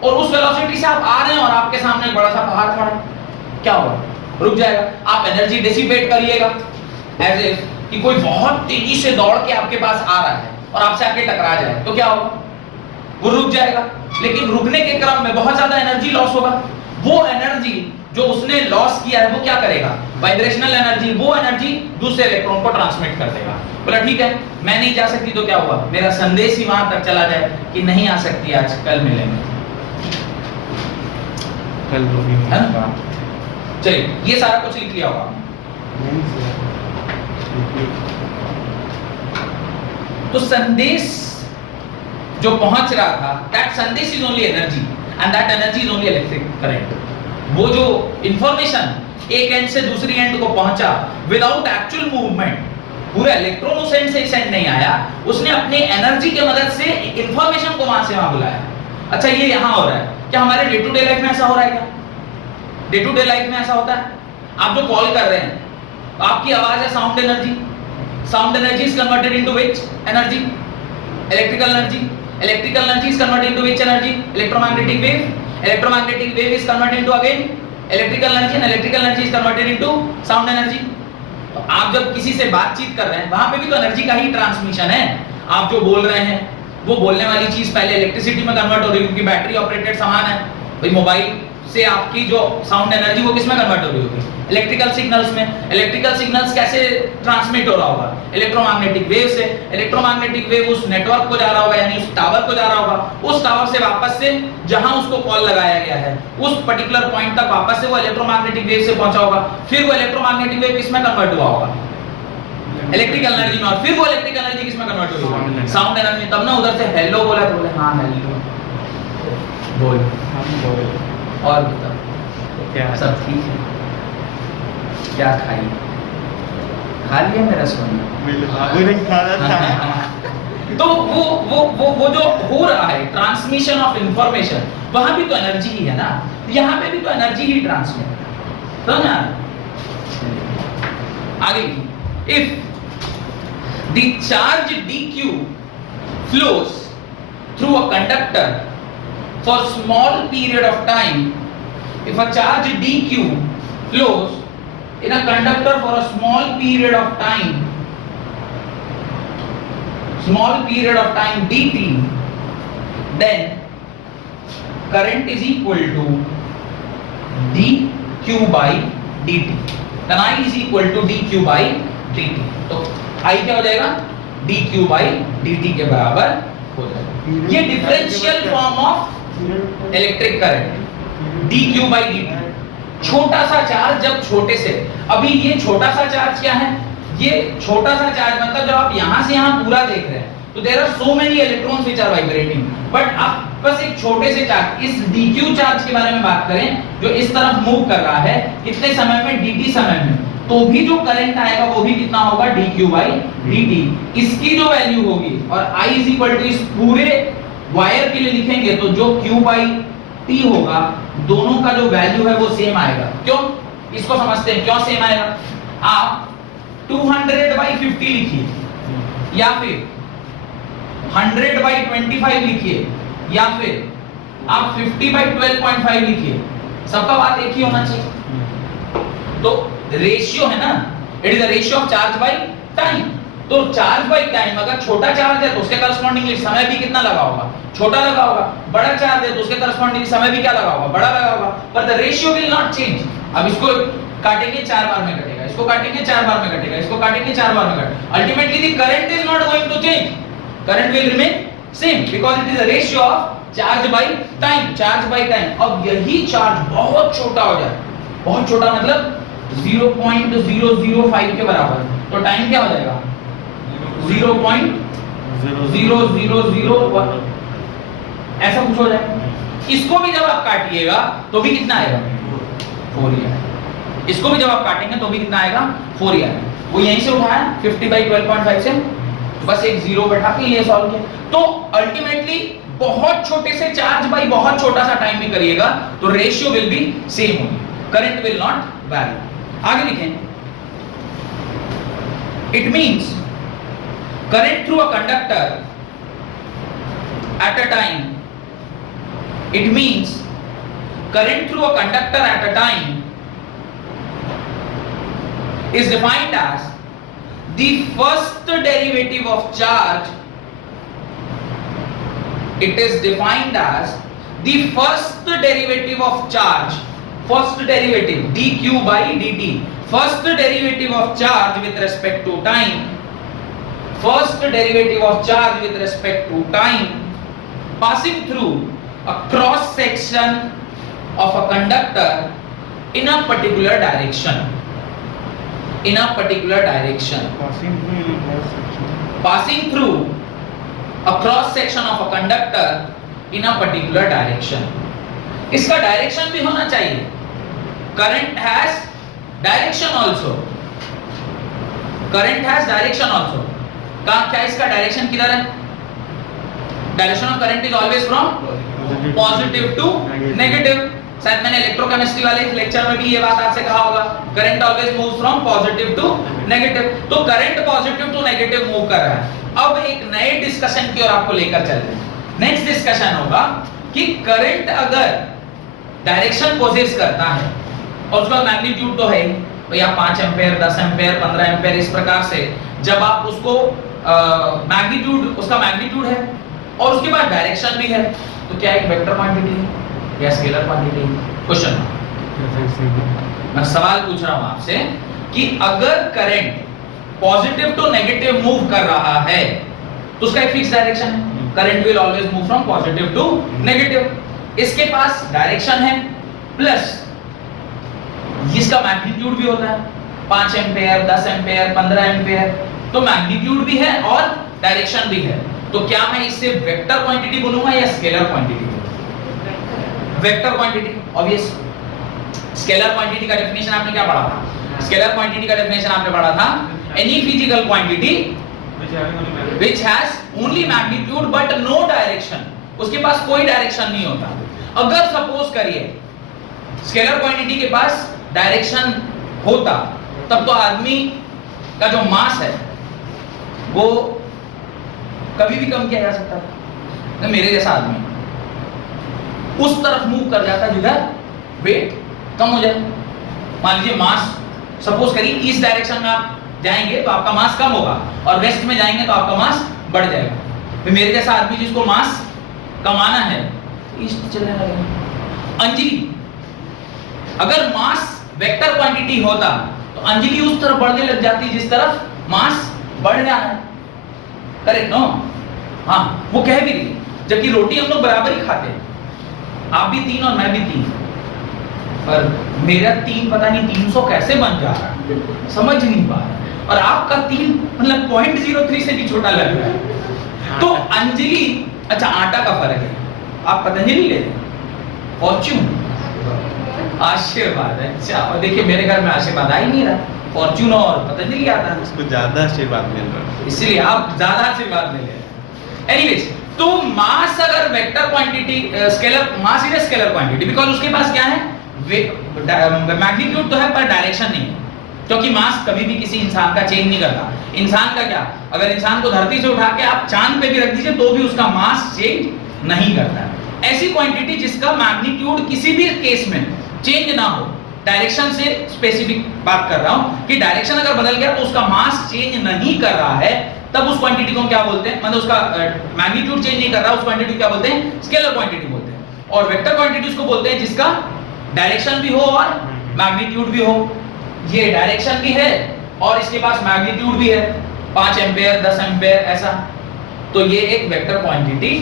और उस वेलोसिटी से आप आ रहे हैं और आपके सामने एक बड़ा सा पहाड़ खड़ा है, क्या होगा? रुक जाएगा। आप एनर्जी डिसिपेट करिएगा एज इफ कि कोई बहुत तेजी से दौड़ के आपके पास आ रहा है और आपसे आके टकरा जाए, तो क्या होगा? वो रुक जाएगा, लेकिन रुकने के क्रम में बहुत ज्यादा एनर्जी लॉस होगा। वो एनर्जी जो उसने लॉस किया है वो क्या करेगा? वाइब्रेशनल एनर्जी, वो एनर्जी दूसरे इलेक्ट्रॉन को ट्रांसमिट कर देगा। बोला ठीक है, मैं नहीं जा सकती तो क्या हुआ? मेरा संदेश ही वहां तक चला जाए कि नहीं आ सकती आज, कल मिलेंगे, कल होगी है ना? चलिए, ये सारा कुछ लिख लिया होगा। तो संदेश जो पहुंच रहा था, दैट संदेश is only energy and that energy is only electric current. वो जो इंफॉर्मेशन एक एंड से दूसरी एंड को पहुंचा विदाउट एक्चुअल मूवमेंट, पूरा इलेक्ट्रॉन उस एंड से इस एंड नहीं आया, उसने अपनी एनर्जी की मदद से इंफॉर्मेशन को वहां से वहां बुलाया। अच्छा, ये यहां हो रहा है, क्या हमारे डे टू डे लाइफ में ऐसा हो रहा है? क्या डे टू डे लाइफ में ऐसा होता है? आप जो कॉल कर रहे हैं, तो आपकी आवाज है sound energy, sound energy is converted into which energy? Electrical energy. Electrical energy is converted into which energy? Electromagnetic wave. Electromagnetic wave is converted into again electrical energy, and electrical energy is converted into sound energy. तो आप जब किसी से बातचीत कर रहे हैं, वहां पे भी तो एनर्जी का ही ट्रांसमिशन है। आप जो बोल रहे हैं वो बोलने वाली चीज पहले इलेक्ट्रिसिटी में कन्वर्ट हो रही है, क्योंकि बैटरी ऑपरेटेड सामान है। भाई मोबाइल से आपकी जो साउंड एनर्जी वो किस में कन्वर्ट हो रही होगी? इलेक्ट्रिकल सिग्नल्स में इलेक्ट्रिकल सिग्नल्स कैसे ट्रांसमिट हो रहा होगा, इलेक्ट्रोमैग्नेटिक वेव से। इलेक्ट्रोमैग्नेटिक वेव उस नेटवर्क को जा रहा होगा, यानी उस टावर को जा रहा होगा, उस टावर से वापस से जहां उसको कॉल लगाया गया है उस पर्टिकुलर पॉइंट तक वापस से वो इलेक्ट्रोमैग्नेटिक वेव से पहुंचा होगा। फिर वो इलेक्ट्रोमैग्नेटिक वेव किस में कन्वर्ट हुआ होगा, इलेक्ट्रिकल एनर्जी में, और फिर वो इलेक्ट्रिकल एनर्जी किस में कन्वर्ट हुई होगी, साउंड एनर्जी। तब ना उधर से हेलो बोला तो बोले हाँ हेलो बोल, और बता क्या सब ठीक है, क्या खाई, खा लिया मेरा सोना। मेरे बाबू ने खाया था। तो वो जो हो रहा है ट्रांसमिशन ऑफ इंफॉर्मेशन, वहां भी तो एनर्जी ही है ना, यहाँ पे भी तो एनर्जी ही ट्रांसमिट, समझ ना। आगे if the charge dq flows through a conductor for small period of time, if a charge dq flows in a conductor for a small period of time dt, then current is equal to dq by dt, then I is equal to dq by dt। तो I क्या हो जाएगा, dq by dt के बराबर हो जाएगा। ये differential form of electric current dq by dt। छोटा सा चार्ज जब छोटे से, अभी ये छोटा सा चार्ज क्या है, ये छोटा सा चार्ज मतलब जब आप यहां से यहां पूरा देख रहे हैं तो there are so many electrons which are vibrating, but आप बस एक छोटे से चार्ज, इस dq चार्ज के बारे में बात करें जो इस तरफ मूव कर रहा है कितने समय में, dt समय में, तो भी जो करंट आएगा वो भी कितना होगा, dq by dt। इसकी जो वैल्यू होगी, और I इज इक्वल टू इस पूरे वायर के लिए लिखेंगे तो जो q by t होगा, दोनों का जो वैल्यू है वो सेम आएगा। क्यों, इसको समझते हैं क्यों सेम आएगा। आप 200 by 50 लिखिए, या फिर 100 by 25 लिखिए, या फिर आप 50 by 12.5 लिखिए, सबका बात एक ही होना चाहिए। तो रेशियो है ना, it is the ratio of charge by time. तो चार्ज बाय टाइम, अगर छोटा चार्ज है तो उसके करस्पॉन्डिंगली समय भी कितना लगा होगा, छोटा लगा होगा। बड़ा चार्ज है तो उसके करस्पॉन्डिंगली समय भी क्या लगा होगा, बड़ा लगा होगा, पर the ratio will not change. अब इसको काटेंगे 4 बार में कटेगा, इसको काटेंगे 4 बार में कटेगा, इसको काटेंगे 4 बार में कटेगा। Ultimately the current is not going to change, current will remain same because it is the ratio of charge by time, charge by time. अब यही चार्ज बहुत छोटा हो जाए, बहुत छोटा मतलब 0.005 के बराबर, तो टाइम क्या हो जाएगा, 0.0001 ऐसा कुछ हो जाएगा। इसको भी जब आप काटिएगा तो भी कितना आएगा, 4 ही आएगा। इसको भी जब आप काटेंगे तो भी कितना आएगा, 4 ही आएगा। वो यहीं से उठाया 50 by 12.5 से, बस एक जीरो बैठा के ये सॉल्व किया। तो अल्टीमेटली बहुत छोटे से चार्ज बाई बहुत छोटा सा टाइम भी करिएगा तो रेशियो विल बी सेम होगी, करंट विल नॉट वैरी। आगे लिखें, it means current through a conductor at a time, it means current through a conductor at a time is defined as the first derivative of charge. It is defined as the first derivative of charge, first derivative dq by dt, first derivative of charge with respect to time, first derivative of charge with respect to time passing through a cross section of a conductor in a particular direction, in a particular direction, passing through a cross section of a conductor in a particular direction। इसका direction भी होना चाहिए, current has direction also, current has direction also। क्या इसका direction किधर है, direction of current is always from positive to negative. शायद मैंने इलेक्ट्रोकेमिस्ट्री वाले लेक्चर में भी ये बात आपसे कहा होगा, current always moves from positive to negative. तो current positive to negative move कर रहा है। अब एक नए डिस्कशन की ओर आपको लेकर चल रहे हैं। नेक्स्ट डिस्कशन होगा कि करंट अगर डायरेक्शन पोजेस करता है और उसका मैग्नीट्यूड तो है भैया 5 एम्पीयर, 10 एम्पीयर, 15 एम्पीयर, इस प्रकार से जब आप उसको मैग्नीट्यूड, उसका मैग्नीट्यूड है और उसके बाद डायरेक्शन भी है, तो क्या एक वेक्टर क्वांटिटी है या स्केलर क्वांटिटी है? क्वेश्चन मैं सवाल पूछ रहा हूं आपसे कि अगर current positive to negative move कर रहा है तो उसका एक फिक्स डायरेक्शन है, current will always move from positive to negative. इसके पास डायरेक्शन है प्लस इसका मैग्नीट्यूड भी होता है, 5 एम्पेयर, 10 एम्पेयर, 15 एम्पेयर, तो मैग्नीट्यूड भी है और डायरेक्शन भी है। तो क्या मैं इससे वेक्टर क्वांटिटी बोलूंगा या स्केलर क्वांटिटी बोलूंगा? Vector quantity obvious. Scalar quantity का डेफिनेशन आपने क्या पढ़ा था? स्केलर क्वांटिटी का डेफिनेशन आपने पढ़ा था any physical quantity which has only magnitude but no direction, उसके पास कोई डायरेक्शन नहीं होता। अगर सपोज करिए स्केलर क्वांटिटी के पास डायरेक्शन होता तब तो आदमी का जो मास है वो कभी भी कम किया जा सकता था। तो मेरे जैसा आदमी उस तरफ मूव कर जाता जिधर वेट कम हो जाए। मान लीजिए मास सपोज करिए इस डायरेक्शन में आप जाएंगे तो आपका मास कम होगा और वेस्ट में जाएंगे तो आपका मास बढ़ जाएगा। तो मेरे जैसा आदमी जिसको मास कमाना है ईस्ट चलने लगेगा। अंजलि अगर मास वेक्टर क्वांटिटी होता तो अंजलि उस तरफ बढ़ने लग जाती जिस तरफ मास बढ़ रहा है। Correct no? हाँ, वो कह भी रही जबकि रोटी हम लोग बराबर ही खाते हैं, आप भी 3 और मैं भी 3, पर मेरा 3 पता नहीं 300 कैसे बन जा रहा है, समझ नहीं पा रहा, और आपका 3 मतलब 0.03 से भी छोटा लग रहा है। तो अंजलि, अच्छा आटा का फर्क है, आप पतंजलि ले रहे, फॉर्च्यून, आशीर्वाद। अच्छा, और देखिए मेरे घर में आशीर्वाद आ ही नहीं रहा, फॉर्च्यून और पतंजलि आता है, उसको ज्यादा आशीर्वाद मिल रहा है, इसलिए आप ज्यादा आशीर्वाद ले रहे हैं। एनीवेज, तो मास अगर vector quantity, scalar mass is a scalar quantity because उसके पास क्या है, मैग्नीट्यूड तो है पर डायरेक्शन नहीं है, क्योंकि मास कभी भी किसी इंसान का चेंज नहीं करता। इंसान का क्या, अगर इंसान को धरती से उठा के आप चांद पे भी रख दीजिए तो भी उसका मास चेंज नहीं करता। ऐसी क्वांटिटी जिसका मैग्नीट्यूड किसी भी केस में चेंज ना हो, डायरेक्शन से स्पेसिफिक बात कर रहा हूं कि डायरेक्शन अगर बदल गया तो उसका मास चेंज नहीं कर रहा है, तब उस क्वांटिटी को क्या बोलते हैं, मतलब उसका मैग्नीट्यूड चेंज नहीं कर रहा, उस क्वांटिटी को क्या बोलते हैं, स्केलर क्वांटिटी बोलते हैं। और वेक्टर क्वांटिटी उसको बोलते हैं जिसका डायरेक्शन भी हो और मैग्नीट्यूड भी हो। ये डायरेक्शन भी है और इसके पास मैग्नीट्यूड भी है, 5 एम्पेयर, 10 एम्पेयर ऐसा, तो ये एक वेक्टर क्वांटिटी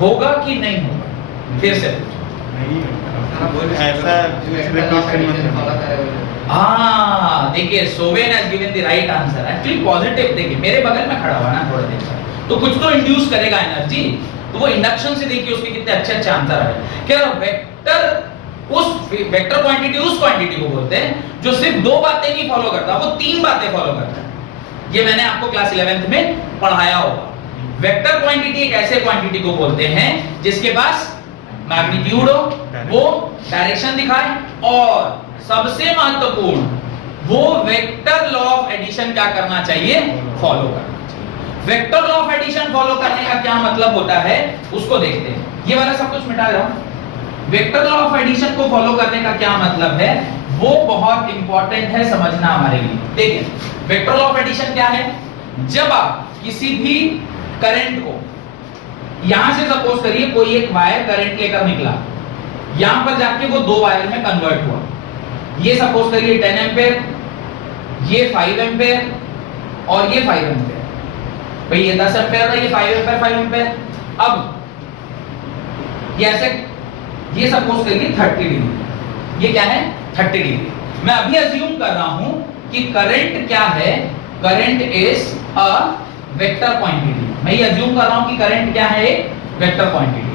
होगा कि नहीं होगा? फिर से ऐसा हाँ, देखिए sovereign has given the right answer. Actually positive, देखिए मेरे बगल में खड़ा हुआ ना थोड़ा देर से, तो कुछ तो इंड्यूस करेगा एनर्जी, तो वो इंडक्शन से देखिए उसके कितने अच्छे अच्छे आंसर आए। क्या वेक्टर, उस वेक्टर क्वांटिटी उस क्वांटिटी को बोलते हैं जो सिर्फ 2 बातें नहीं फॉलो करता, वो 3 बातें फॉलो करता है। ये मैंने आपको क्लास 11th में पढ़ाया होगा। वेक्टर क्वांटिटी एक ऐसे क्वांटिटी को बोलते हैं जिसके पास मैग्नीट्यूड हो, वो डायरेक्शन दिखाए, और सबसे महत्वपूर्ण वो वेक्टर लॉ ऑफ एडिशन क्या करना चाहिए, फॉलो करना चाहिए। Vector law of addition follow करने का क्या मतलब होता है उसको देखते हैं। ये वाला सब कुछ मिटा रहा हूं। वेक्टर लॉ ऑफ एडिशन को फॉलो करने का क्या मतलब है वो बहुत इंपॉर्टेंट है समझना हमारे लिए। देखिए वेक्टर लॉ ऑफ एडिशन क्या है, जब आप किसी भी करंट को, यहां से सपोज करिए कोई एक वायर करंट लेकर निकला, यहां पर जाके वो 2 वायर में कन्वर्ट हुआ, ये सपोज करिए 10 एम्पेयर, ये 5 एम्पेयर और ये 5 एम्पेयर, भाई ये 10 एम्पेयर था, ये 5 एम्पेयर 5 एम्पेयर। अब ये ऐसे, ये सपोज करिए 30 डिग्री, ये क्या है 30 डिग्री। मैं अभी अज्यूम कर रहा हूं कि करंट क्या है, current is a vector quantity. मैं ये अज्यूम कर रहा हूं कि करंट क्या है, एक वेक्टर क्वांटिटी।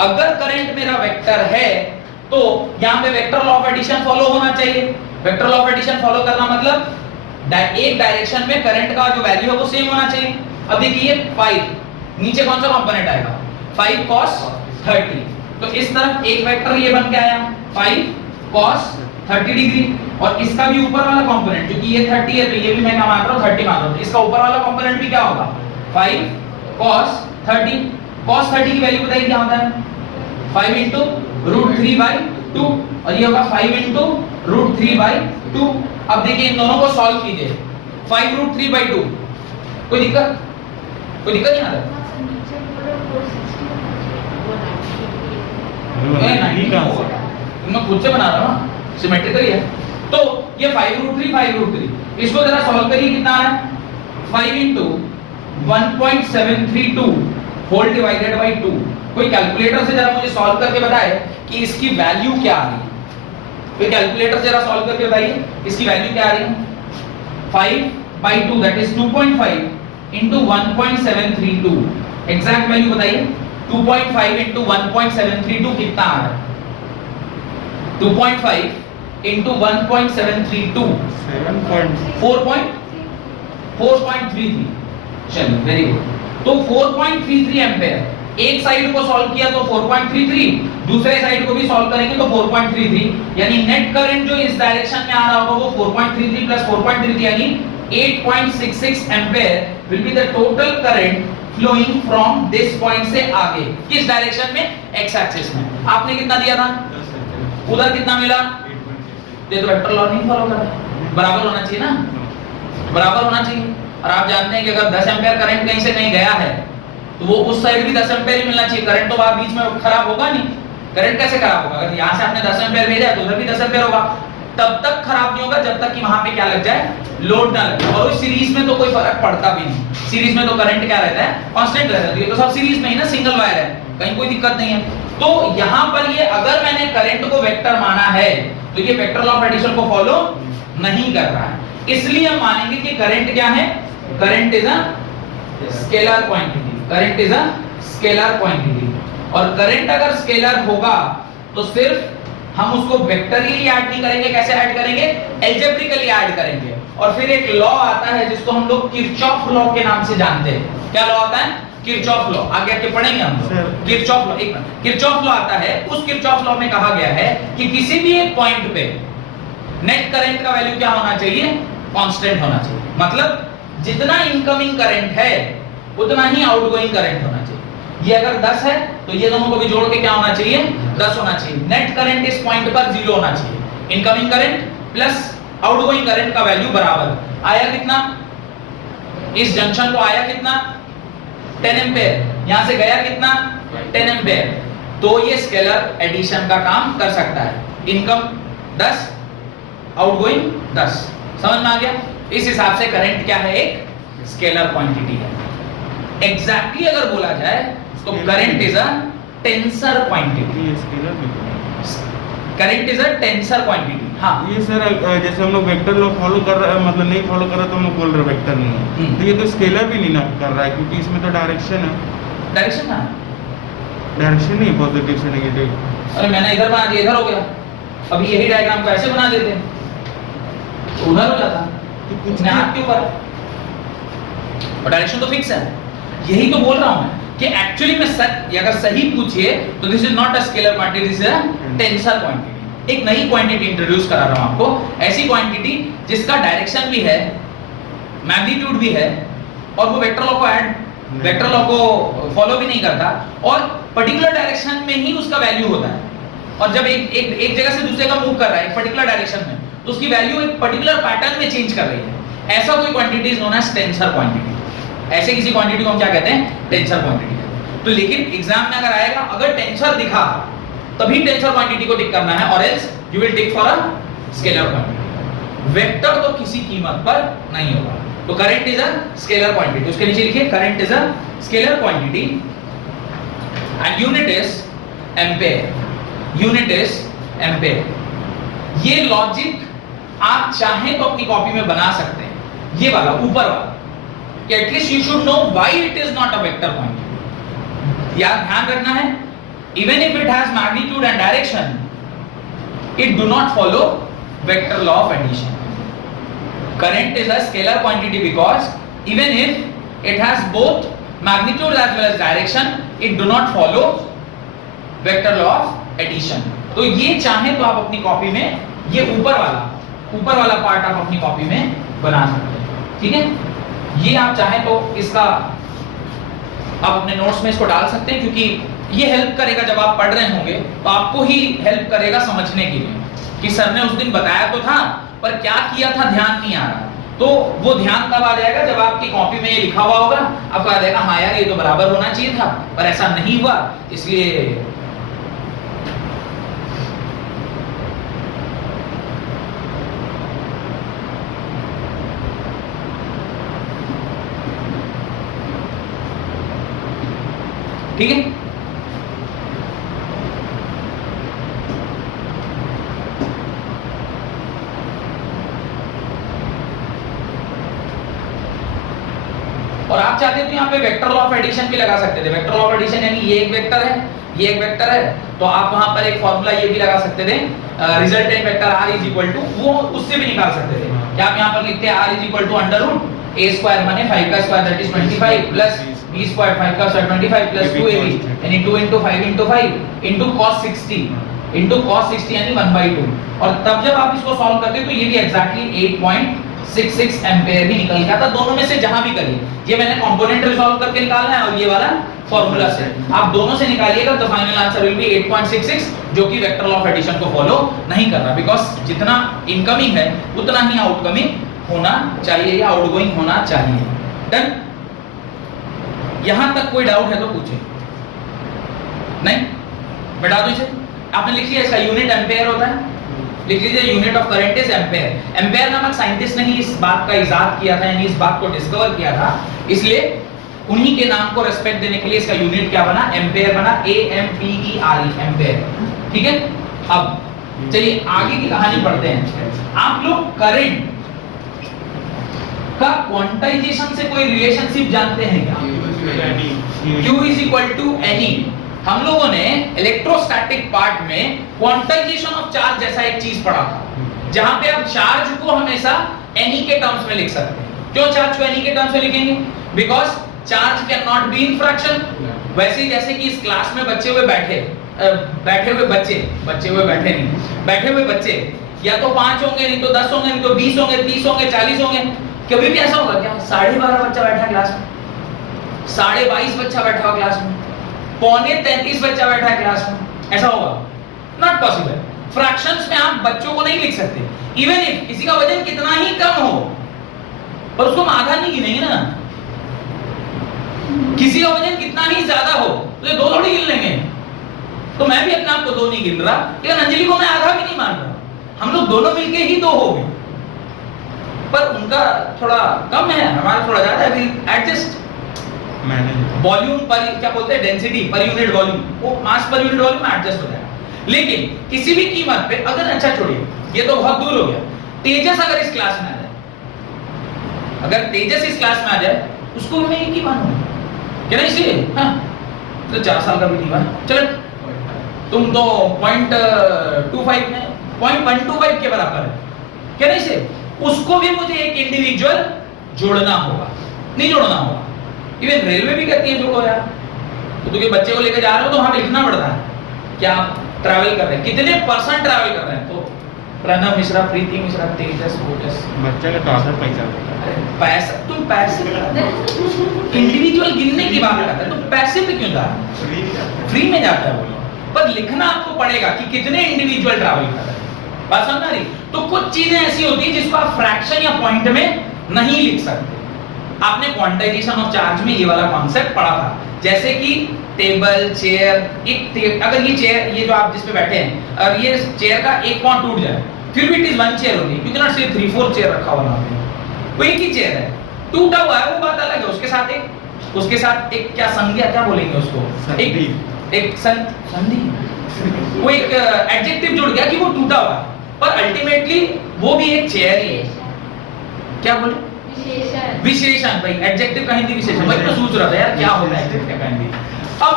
अगर करंट मेरा वेक्टर है तो यहां पे vector law of addition follow होना चाहिए। Vector law of addition follow करना मतलब एक डायरेक्शन में करंट का जो वैल्यू है वो सेम होना चाहिए। अब देखिए 5, नीचे कौन सा कंपोनेंट आएगा, 5 cos 30, तो इस तरफ एक वेक्टर ये बन के आया 5 cos 30 डिग्री, और इसका भी ऊपर वाला कंपोनेंट, क्योंकि ये 30 है तो ये भी मैं क्या मान रहा हूं 30 मान रहा हूं, तो इसका ऊपर वाला कंपोनेंट भी क्या होगा 5 cos 30। cos 30 की वैल्यू बताइए क्या होता है, 5 into √3/2, और ये होगा 5 into √3/2। अब देखिए इन दोनों को सॉल्व कीजिए, 5 √3/2, कोई दिक्कत नहीं आ रहा, मैं खुद से बना रहा हूं ना, सिमेट्रिकल है, तो ये 5√3 इसको जरा सॉल्व करिए, कितना आ रहा है 5 into 1.732 होल डिवाइडेड बाई 2। कोई कैलकुलेटर से जरा मुझे सॉल्व करके बताए कि इसकी वैल्यू क्या आ रही है। कोई कैलकुलेटर से जरा सॉल्व करके बताइए इसकी वैल्यू क्या आ रही है। 5/2 that is 2.5 into 1.732 exact value बताइए। 2.5 into 1.732 कितना आ रहा है। 2.5 into 1.732 4.33। चलिए वेरी गुड। तो 4.33 एम्पेयर, एक साइड को सॉल्व किया तो 4.33, दूसरे साइड को भी सॉल्व करेंगे तो 4.33, यानी नेट करंट जो इस डायरेक्शन में आ रहा होगा वो 4.33 प्लस 4.33 यानी 8.66 ampere will be the total current flowing from this point से आगे। किस डायरेक्शन में? एक्स एक्सिस में। आपने कितना दिया था? उधर कितना मिला? ये तो वेक्टर लॉ नहीं फॉलो कर रहा है। बराबर होना चाहिए ना, बराबर होना चाहिए। और आप जानते हैं कि अगर 10 एम्पीयर करंट कहीं से कहीं गया है तो वो उस साइड भी 10 एम्पीयर ही मिलना चाहिए। करंट तो बाहर बीच में खराब होगा नहीं। करंट कैसे खराब होगा? अगर यहां से आपने 10 एम्पीयर भेजा है तो उधर भी 10 एम्पीयर होगा। तब तक खराब नहीं होगा जब तक कि वहां पे क्या लग जाए, लोड ना लगे। और उस सीरीज में तो कोई फर्क पड़ता भी नहीं। सीरीज में तो करंट क्या रहता है, कांस्टेंट रहता है। तो सब सीरीज में ही ना, सिंगल वायर है, कहीं कोई दिक्कत नहीं है। तो यहां पर ये अगर मैंने करंट को वेक्टर माना है तो ये वेक्टर लॉ ऑफ एडिशन को फॉलो नहीं कर रहा है। इसलिए हम मानेंगे कि करंट क्या है, current is a scalar quantity. Current is a scalar quantity. और करंट अगर स्केलर होगा तो सिर्फ हम उसको वेक्टरली ऐड नहीं करेंगे। कैसे ऐड करेंगे? एल्जेब्रिकली ऐड करेंगे। और फिर एक लॉ आता है जिसको हम लोग किरचॉफ लॉ के नाम से जानते हैं। क्या लॉ आता है? Kirchhoff law. आगे आके पढ़ेंगे हम लोग किरचॉफ लॉ। एक मिनट, किरचॉफ लॉ आता है। उस किरचॉफ लॉ में कहा गया है कि किसी भी एक पॉइंट पे नेट करंट का वैल्यू क्या होना चाहिए? कांस्टेंट होना चाहिए। मतलब जितना इनकमिंग करंट है उतना ही आउटगोइंग करंट होना चाहिए। ये अगर 10 है तो ये दोनों को भी जोड़ के क्या होना चाहिए? 10 होना चाहिए। नेट करंट इस पॉइंट पर 0 होना चाहिए। Incoming current plus outgoing current का वैल्यू बराबर। आया कितना? इस जंक्शन को आया कितना? 10 एम्पीयर। यहां से गया कितना? 10 एम्पीयर। तो ये स्केलर एडिशन का काम कर सकता है। Income 10, outgoing 10। समझ में आ गया? इस हिसाब से करंट क्या है? एक स्केलर क्वांटिटी है। एग्जैक्टली अगर बोला जाए तो current is a tensor quantity. Current is a tensor quantity. हाँ, ये सर जैसे हम लोग वेक्टर लॉ फॉलो कर रहे हैं, मतलब नहीं फॉलो कर रहे तो हम लोग बोल रहे वेक्टर नहीं है। तो ये तो स्केलर भी नहीं ना कर रहा है क्योंकि इसमें तो डायरेक्शन है। डायरेक्शन ना, डायरेक्शन नहीं, पॉजिटिव से नेगेटिव। अरे मैंने इधर बना दिया, इधर हो गया। अभी यही डायग्राम को ऐसे बना देते तो उधर हो जाता। तो कुछ अपने हाथ के ऊपर और डायरेक्शन तो फिक्स है। यही तो बोल रहा हूं मैं कि एक्चुअली में अगर सही पूछिए तो this is not a scalar quantity, this is a tensor quantity. एक नई क्वांटिटी इंट्रोड्यूस करा रहा हूं आपको। ऐसी क्वांटिटी जिसका डायरेक्शन भी है, मैग्नीट्यूड भी है और वो वेक्टर लॉ को वेक्टर लॉ को फॉलो भी नहीं करता और पर्टिकुलर डायरेक्शन में ही उसका वैल्यू होता है। और जब एक जगह से दूसरे का मूव कर रहा है एक पर्टिकुलर डायरेक्शन में तो उसकी वैल्यू एक पर्टिकुलर पैटर्न में चेंज कर रही है। ऐसा कोई quantity is known as tensor quantity. ऐसे किसी क्वांटिटी को हम क्या कहते हैं? Tensor quantity. तो लेकिन एग्जाम में अगर आएगा अगर टेंसर दिखा तभी टेंसर क्वांटिटी को टिक करना है और else you will tick for a scalar quantity. Vector तो किसी कीमत पर नहीं होगा। तो current is a scalar quantity. उसके नीचे लिखिए current is a scalar quantity and unit is ampere. Unit is ampere. ये लॉजिक आप चाहें तो अपनी कॉपी में बना सकते हैं। ये वाला ऊपर वाला कि at least you should know why it is not a vector quantity. याद ध्यान रखना है, even if it has magnitude and direction it do not follow vector law of addition. Current is a scalar quantity because even if it has both magnitude as well as direction it do not follow vector law of addition. तो ये चाहे तो आप अपनी copy में ये ऊपर वाला पार्ट आप अपनी कॉपी में बना सकते हैं। ठीक है, ये आप चाहे तो इसका आप अपने नोट्स में इसको डाल सकते हैं क्योंकि ये हेल्प करेगा जब आप पढ़ रहे होंगे तो आपको ही हेल्प करेगा समझने के लिए कि सर ने उस दिन बताया तो था पर क्या किया था ध्यान नहीं आ रहा। तो वो ध्यान तब आ जाएगा जब आपकी कॉपी में ये लिखा हुआ होगा, आपको याद आएगा हाँ यार ये तो बराबर होना चाहिए था पर ऐसा नहीं हुआ, इसलिए ठीक है। और आप चाहते तो यहाँ पे वेक्टर लॉ ऑफ एडिशन भी लगा सकते थे। वेक्टर लॉ ऑफ एडिशन यानी ये एक वेक्टर है, ये एक वेक्टर है, तो आप वहां पर एक फॉर्मूला ये भी लगा सकते थे, resultant vector r is equal to, वो उससे भी निकाल सकते थे। क्या आप यहाँ पर लिखते हैं r is equal to under root a square माने 5 का square that is 25 plus b square 5 का स्क्वायर 25 प्लस 2ab यानी 2 into 5 into 5 into cos 60 यानी 1/2। और तब जब आप इसको सॉल्व करते तो ये भी एग्जैक्टली 8.66 एम्पीयर ही निकल गया था। दोनों में से जहां भी करिए, ये मैंने कंपोनेंट रिजॉल्व करके निकालना है और ये वाला फार्मूला से आप दोनों से निकालिएगा तो फाइनल आंसर विल बी 8.66, जो कि वेक्टर लॉ ऑफ एडिशन को फॉलो नहीं कर रहा, बिकॉज़ जितना इनकमिंग है उतना ही आउटकमिंग होना चाहिए या आउटगोइंग होना चाहिए। डन? यहां तक कोई डाउट है तो पूछे। नहीं बता दो इसे। आपने लिख लिया, इसका यूनिट एम्पेयर होता है, लिख लीजिए unit of current is ampere. Ampere नामक साइंटिस्ट ने ही इस बात का इजाद किया था, यानी इस बात को डिस्कवर किया था, इसलिए उन्हीं के नाम को रेस्पेक्ट देने के लिए इसका यूनिट क्या बना, एम्पेयर बना, AMPERE एम्पेयर। ठीक है। अब चलिए आगे की कहानी पढ़ते हैं। आप लोग करंट का क्वांटाइजेशन से कोई रिलेशनशिप जानते हैं क्या? Q is equal to NE। हम लोगों ने इलेक्ट्रोस्टैटिक पार्ट में क्वांटाइजेशन ऑफ चार्ज जैसा एक चीज पढ़ा था, जहां पे आप चार्ज को हमेशा NE के टर्म्स में लिख सकते हैं। क्यों चार्ज को NE के टर्म्स में लिखेंगे? Because charge can not be in fraction. वैसे ही जैसे कि इस क्लास में बैठे हुए बच्चे या तो 5 होंगे, नहीं तो 10 होंगे, नहीं तो 20 होंगे, 30 होंगे, 40 होंगे। कभी भी ऐसा होगा क्या 12.5 बच्चा बैठा है क्लास में, 22.5 बच्चा बैठा हुआ क्लास में, 33 बच्चा बैठा है क्लास में, ऐसा होगा? Not possible. फ्रैक्शंस में आप बच्चों को नहीं लिख सकते। इवन इफ किसी का वजन कितना ही कम हो, पर उसको हम आधा नहीं गिनेंगे ना। किसी का वजन कितना ही ज्यादा हो तो ये 2 थोड़ी गिन लेंगे। तो मैं भी अपने आप को 2 नहीं गिन रहा, लेकिन अंजलि को मैं आधा भी नहीं मान रहा। हम लोग दोनों मिलके ही 2 हो गए, पर उनका थोड़ा कम है, हमारा थोड़ा ज्यादा है। एडजस्ट वॉल्यूम पर, क्या बोलते हैं, डेंसिटी पर यूनिट वॉल्यूम, वो मास पर यूनिट वॉल्यूम में एडजस्ट हो जाएगा। लेकिन किसी भी कीमत पे अगर, अच्छा छोड़िए ये तो बहुत दूर हो गया, तेजस अगर इस क्लास में आ जाए, अगर तेजस इस क्लास में आ जाए, उसको मैं एक ही मानूंगा क्या? नहीं इसलिए हाँ तो 4 साल का भी नहीं हुआ, चलो तुम तो 0.25 में 0.125 के बराबर है क्या? नहीं से उसको भी मुझे एक इंडिविजुअल जोड़ना होगा, नहीं जोड़ना होगा। इवन रेलवे भी कहती है जोड़ो यार, तो तुम बच्चे को लेकर जा रहे हो तो वहां पे लिखना पड़ता है क्या आप ट्रैवल कर रहे हैं, कितने % ट्रैवल कर रहे हैं। तो प्रणव मिश्रा, प्रीति मिश्रा, तेजस, ओजस, बच्चे का तो आधा पैसा देता है। पैसा तुम पैसे इंडिविजुअल गिनने की बात करते हैं, तो पैसे पे क्यों जा रहे हैं? फ्री में जाता है वो लोग, पर लिखना आपको पड़ेगा कि कितने इंडिविजुअल ट्रैवल कर रहे हैं। बात समझ आ रही? तो कुछ चीजें ऐसी होती है जिसको आप फ्रैक्शन या पॉइंट में नहीं लिख सकते। आपने क्वांटाइजेशन ऑफ चार्ज में ये वाला कॉन्सेप्ट पढ़ा था, जैसे कि टेबल, चेयर, अगर ये चेयर, ये जो आप जिस पे बैठे हैं, और ये चेयर का एक पांव टूट जाए, फिर भी इट इज 1 चेयर होगी, यू कैन नॉट से 3-4 चेयर रखा हुआ है, वो एक ही चेयर है, टूटा हुआ है वो बात अलग है। उसके साथ एक क्या संज्ञा, क्या बोलेंगे उसको, एक संधि, वो एक एडजेक्टिव जुड़ गया कि वो टूटा हुआ है, पर अल्टीमेटली वो भी एक चेयर ही है। क्या बोले? विशेषण। भाई एडजेक्टिव का हिंदी विशेषण, वही तो सोच रहा था यार क्या होता है एडजेक्टिव का हिंदी। अब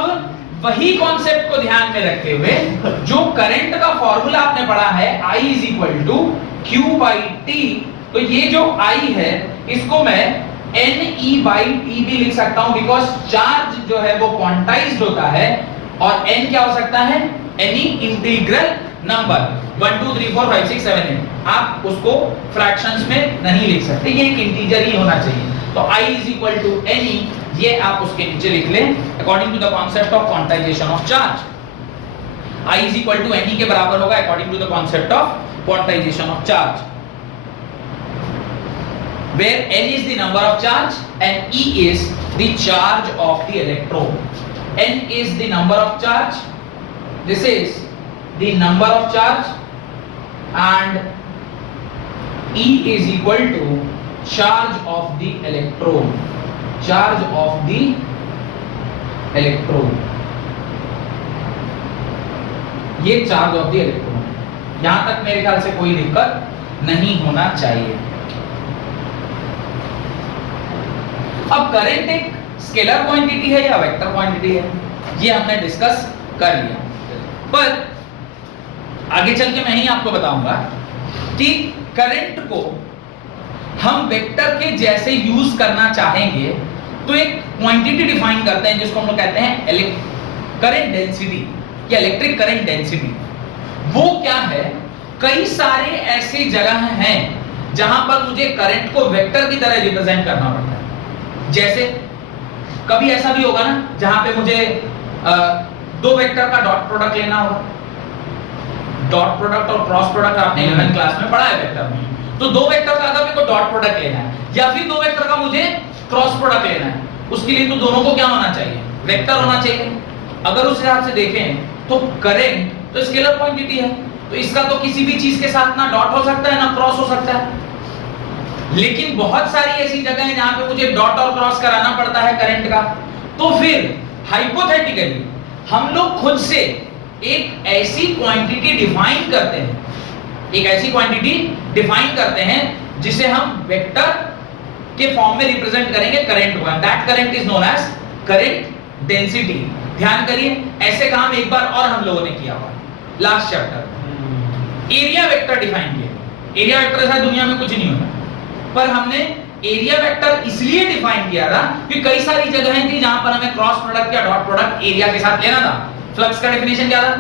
वही कॉन्सेप्ट को ध्यान में रखते हुए जो करंट का फॉर्मूला आपने पढ़ा है I is equal to Q/T, तो ये जो I है इसको मैं NE/T भी लिख सकता हूं, बिकॉज चार्ज जो है वो क्वांटाइज्ड होता है, और N क्या हो सकता है? Any integral number 1 2 3 4 5 6 7 8। आप उसको फ्रैक्शंस में नहीं लिख सकते, ये एक इंटीजर ही होना चाहिए। तो I is equal to NE, ये आप उसके नीचे लिख लें according to the concept of quantization of charge. I is equal to NE के बराबर होगा according to the concept of quantization of charge, where N is the number of charge and E is the charge of the electrode. N is the number of charge, this is the number of charge, and E is equal to charge of the electrode, charge of the electrode, ये charge of the electron. यहां तक मेरे ख्याल से कोई दिक्कत नहीं होना चाहिए। अब करंट एक स्केलर क्वांटिटी है या वेक्टर क्वांटिटी है, ये हमने डिस्कस कर लिया। पर आगे चल के मैं ही आपको बताऊंगा कि करंट को हम वेक्टर के जैसे यूज करना चाहेंगे तो एक क्वांटिटी डिफाइन करते हैं जिसको हम लोग कहते हैं करंट डेंसिटी या इलेक्ट्रिक करंट डेंसिटी। वो क्या है, कई सारे ऐसे जगह हैं जहां पर मुझे करंट को वेक्टर की तरह रिप्रेजेंट करना पड़ता है। जैसे कभी ऐसा भी होगा ना जहां पे मुझे दो वेक्टर का डॉट प्रोडक्ट लेना होगा। डॉट प्रोडक्ट और क्रॉस प्रोडक्ट आपने 11th क्लास में पढ़ा है वेक्टर में। तो दो वेक्टर का अगर मेरे को डॉट प्रोडक्ट लेना है या फिर दो वेक्टर का मुझे क्रॉस प्रोडक्ट लेना है, उसके लिए तो दोनों को क्या होना चाहिए, वेक्टर होना चाहिए। अगर उस हिसाब से देखें तो करंट तो स्केलर क्वांटिटी है, तो इसका तो किसी भी चीज के साथ ना डॉट हो सकता है ना क्रॉस हो सकता है। लेकिन बहुत सारी ऐसी जगह है जहां पे मुझे डॉट और क्रॉस कराना पड़ता है करंट का। तो फिर हाइपोथेटिकली हम लोग खुद से एक ऐसी क्वांटिटी डिफाइन करते हैं, एक ऐसी क्वांटिटी डिफाइन करते हैं जिसे हम वेक्टर के फॉर्म में रिप्रेजेंट करेंगे करंट को। That current is known as current density. ध्यान करिए, ऐसे काम एक बार और हम लोगों ने किया हुआ last chapter. Area vector define किया। एरिया वेक्टर ऐसा दुनिया में कुछ नहीं होता, पर हमने एरिया वेक्टर इसलिए डिफाइन किया था कि कई सारी जगहें थी जहां पर हमें क्रॉस प्रोडक्ट या डॉट प्रोडक्ट एरिया के साथ लेना था। फ्लक्स का डेफिनेशन क्या था,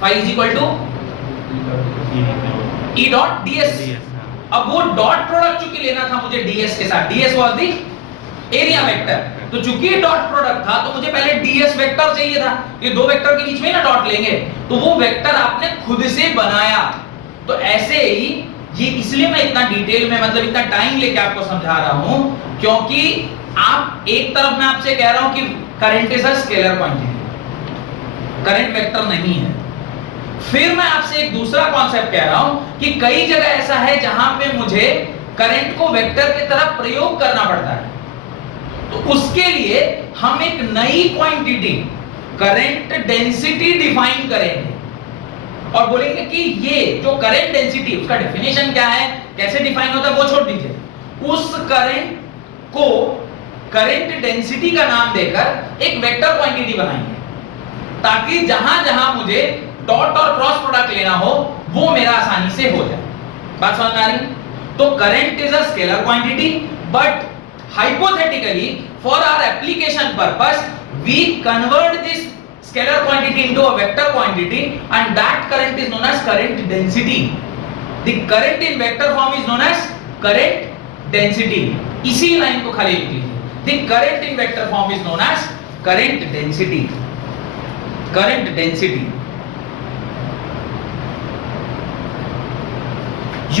phi is equal to E dot ds। अब वो डॉट प्रोडक्ट चूंकि लेना था मुझे ds के साथ, ds was the area vector, तो चूंकि डॉट प्रोडक्ट था तो मुझे पहले ds वेक्टर चाहिए था। ये दो वेक्टर के बीच में ना डॉट लेंगे, तो वो वेक्टर आपने खुद से बनाया। तो ऐसे ही ये इसलिए मैं इतना डिटेल में मतलब इतना टाइम लेके आपको समझा रहा हूं क्योंकि आप एक तरफ मैं आपसे कह रहा हूं कि current is a scalar quantity, current vector नहीं है। फिर मैं आपसे एक दूसरा कॉन्सेप्ट कह रहा हूं कि कई जगह ऐसा है जहां पे मुझे करंट को वेक्टर की तरह प्रयोग करना पड़ता है। तो उसके लिए हम एक नई क्वांटिटी करंट डेंसिटी डिफाइन करेंगे और बोलेंगे कि ये जो करंट डेंसिटी उसका डेफिनेशन क्या है, कैसे डिफाइन होता है वो छोड़ दीजिए। उस करंट को करंट डेंसिटी का नाम देकर एक वेक्टर क्वांटिटी बनाएंगे ताकि जहां जहां मुझे डॉट और क्रॉस प्रोडक्ट लेना हो वो मेरा आसानी से हो जाए। बात समझ में आ रही? तो current is a scalar quantity but hypothetically for our application purpose we convert this scalar quantity into a vector quantity and that current is known as current density. The current in vector form is known as current density. इसी line को खाली लिख लीजिए। The current in vector form is known as current density. Current density.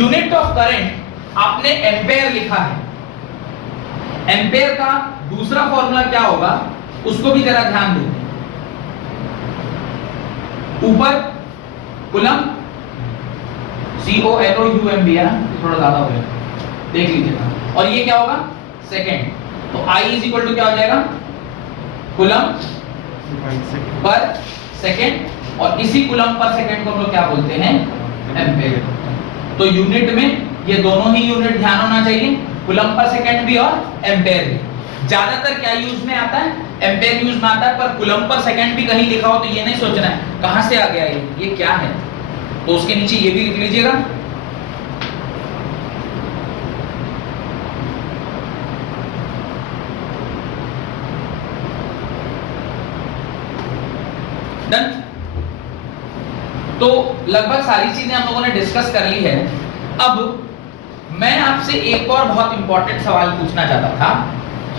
Unit of current आपने ampere लिखा है। Ampere का दूसरा फॉर्मूला क्या होगा उसको भी जरा ध्यान दें। ऊपर कूलम COLOUMB है ना, थोड़ा ज्यादा हो गया, देख लीजिएगा। और ये क्या होगा सेकेंड, तो I इज इक्वल टू क्या हो जाएगा कूलम पर सेकेंड, और इसी कूलम पर सेकेंड को हम लोग क्या बोलते हैं एम्पेयर। तो यूनिट में ये दोनों ही यूनिट ध्यान होना चाहिए, कूलम पर सेकंड भी और एम्पेयर भी। ज्यादातर क्या यूज में आता है, एम्पेयर यूज में आता है, पर कूलम पर सेकंड भी कहीं लिखा हो तो ये नहीं सोचना है कहां से आ गया ये क्या है, तो उसके नीचे ये भी लिख लीजिएगा। डन। तो लगभग सारी चीजें हम लोगों ने डिस्कस कर ली है। अब मैं आपसे एक और बहुत इंपॉर्टेंट सवाल पूछना चाहता था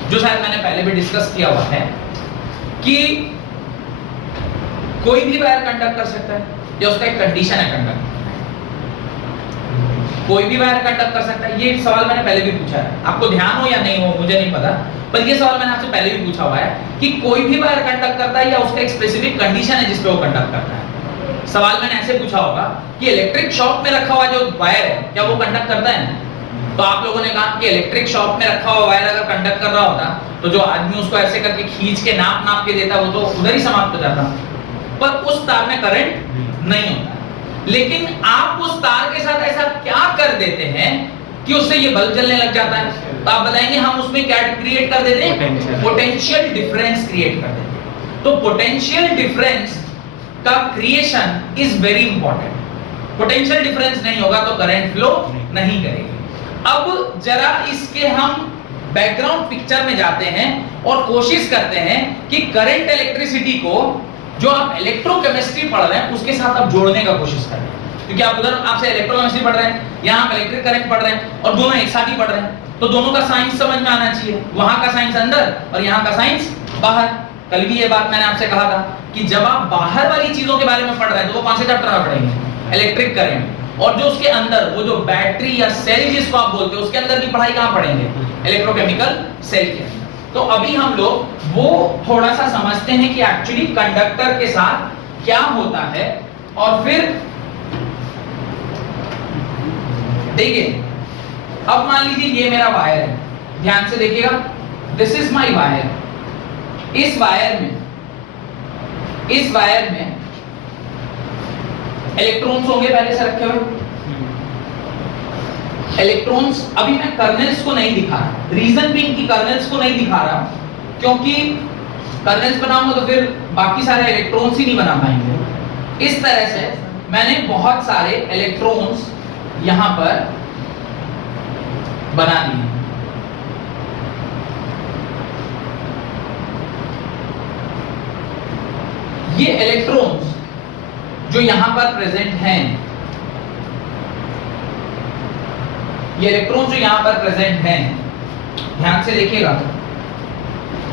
जो शायद मैंने पहले भी डिस्कस किया हुआ है कि कोई भी वायर कंडक्ट कर सकता है या उसका एक कंडीशन है कंडक्ट, कोई भी वायर कंडक्ट कर सकता है। ये सवाल मैंने पहले भी पूछा है, आपको ध्यान हो या नहीं हो मुझे नहीं पता, पर ये सवाल मैंने आपसे पहले भी पूछा हुआ है कि कोई भी वायर कंडक्ट करता है या उसका एक स्पेसिफिक कंडीशन है जिस पे वो कंडक्ट करता है। सवाल मैंने ऐसे पूछा होगा कि इलेक्ट्रिक शॉप में रखा हुआ जो वायर है क्या वो कंडक्ट करता है, तो आप लोगों ने कहा कि इलेक्ट्रिक शॉप में रखा हुआ वायर अगर कंडक्ट कर रहा होता तो जो आदमी उसको ऐसे करके खींच के नाप नाप के देता वो तो उधर ही समाप्त हो जाता, पर उस तार में करंट नहीं होता। लेकिन आप उस तार के साथ ऐसा क्या कर देते हैं कि उससे ये बल्ब जलने लग जाता है? तो आप बताएंगे हम उसमें क्या क्रिएट कर देते हैं? पोटेंशियल डिफरेंस क्रिएट कर देते हैं। तो पोटेंशियल डिफरेंस का creation is very important. Potential difference नहीं होगा तो करंट फ्लो नहीं करेगी। अब जरा इसके हम बैकग्राउंड पिक्चर में जाते हैं और कोशिश करते हैं कि करंट इलेक्ट्रिसिटी को जो आप इलेक्ट्रोकेमिस्ट्री पढ़ रहे हैं उसके साथ आप जोड़ने का कोशिश करें, क्योंकि आप उधर आपसे इलेक्ट्रोकेमिस्ट्री पढ़ रहे हैं, यहाँ आप इलेक्ट्रिक करंट पढ़ रहे हैं और दोनों एक साथ ही पढ़ रहे हैं, तो दोनों का साइंस समझ में आना चाहिए। वहां का साइंस अंदर और यहाँ का साइंस बाहर। कल भी ये बात मैंने आपसे कहा था कि जब आप बाहर वाली चीजों के बारे में पढ़ रहे हैं तो वो कौन से चैप्टर में पढ़ेंगे? Electric current. और जो उसके अंदर वो जो बैटरी या सेल जिसको आप बोलते हो उसके अंदर की पढ़ाई कहाँ पढ़ेंगे? इलेक्ट्रोकेमिकल सेल के अंदर। तो अभी हम लोग वो थोड़ा सा समझते हैं कि एक्चुअली कंडक्टर के साथ क्या होता है। और फिर देखिए, अब मान लीजिए ये मेरा वायर है, ध्यान से देखिएगा, दिस इज माय वायर। इस वायर में इलेक्ट्रॉन्स होंगे पहले से रखे हुए। इलेक्ट्रॉन्स अभी मैं कर्नेल्स को नहीं दिखा रहा, रीजन बीइंग कि कर्नेल्स को नहीं दिखा रहा क्योंकि कर्नेल्स बनाऊंगा तो फिर बाकी सारे इलेक्ट्रॉन्स ही नहीं बना पाएंगे। इस तरह से मैंने बहुत सारे इलेक्ट्रॉन्स यहां पर बना दिए। ये इलेक्ट्रॉन्स जो यहां पर प्रेजेंट हैं, ये इलेक्ट्रॉन्स जो यहां पर प्रेजेंट हैं, ध्यान से देखिएगा,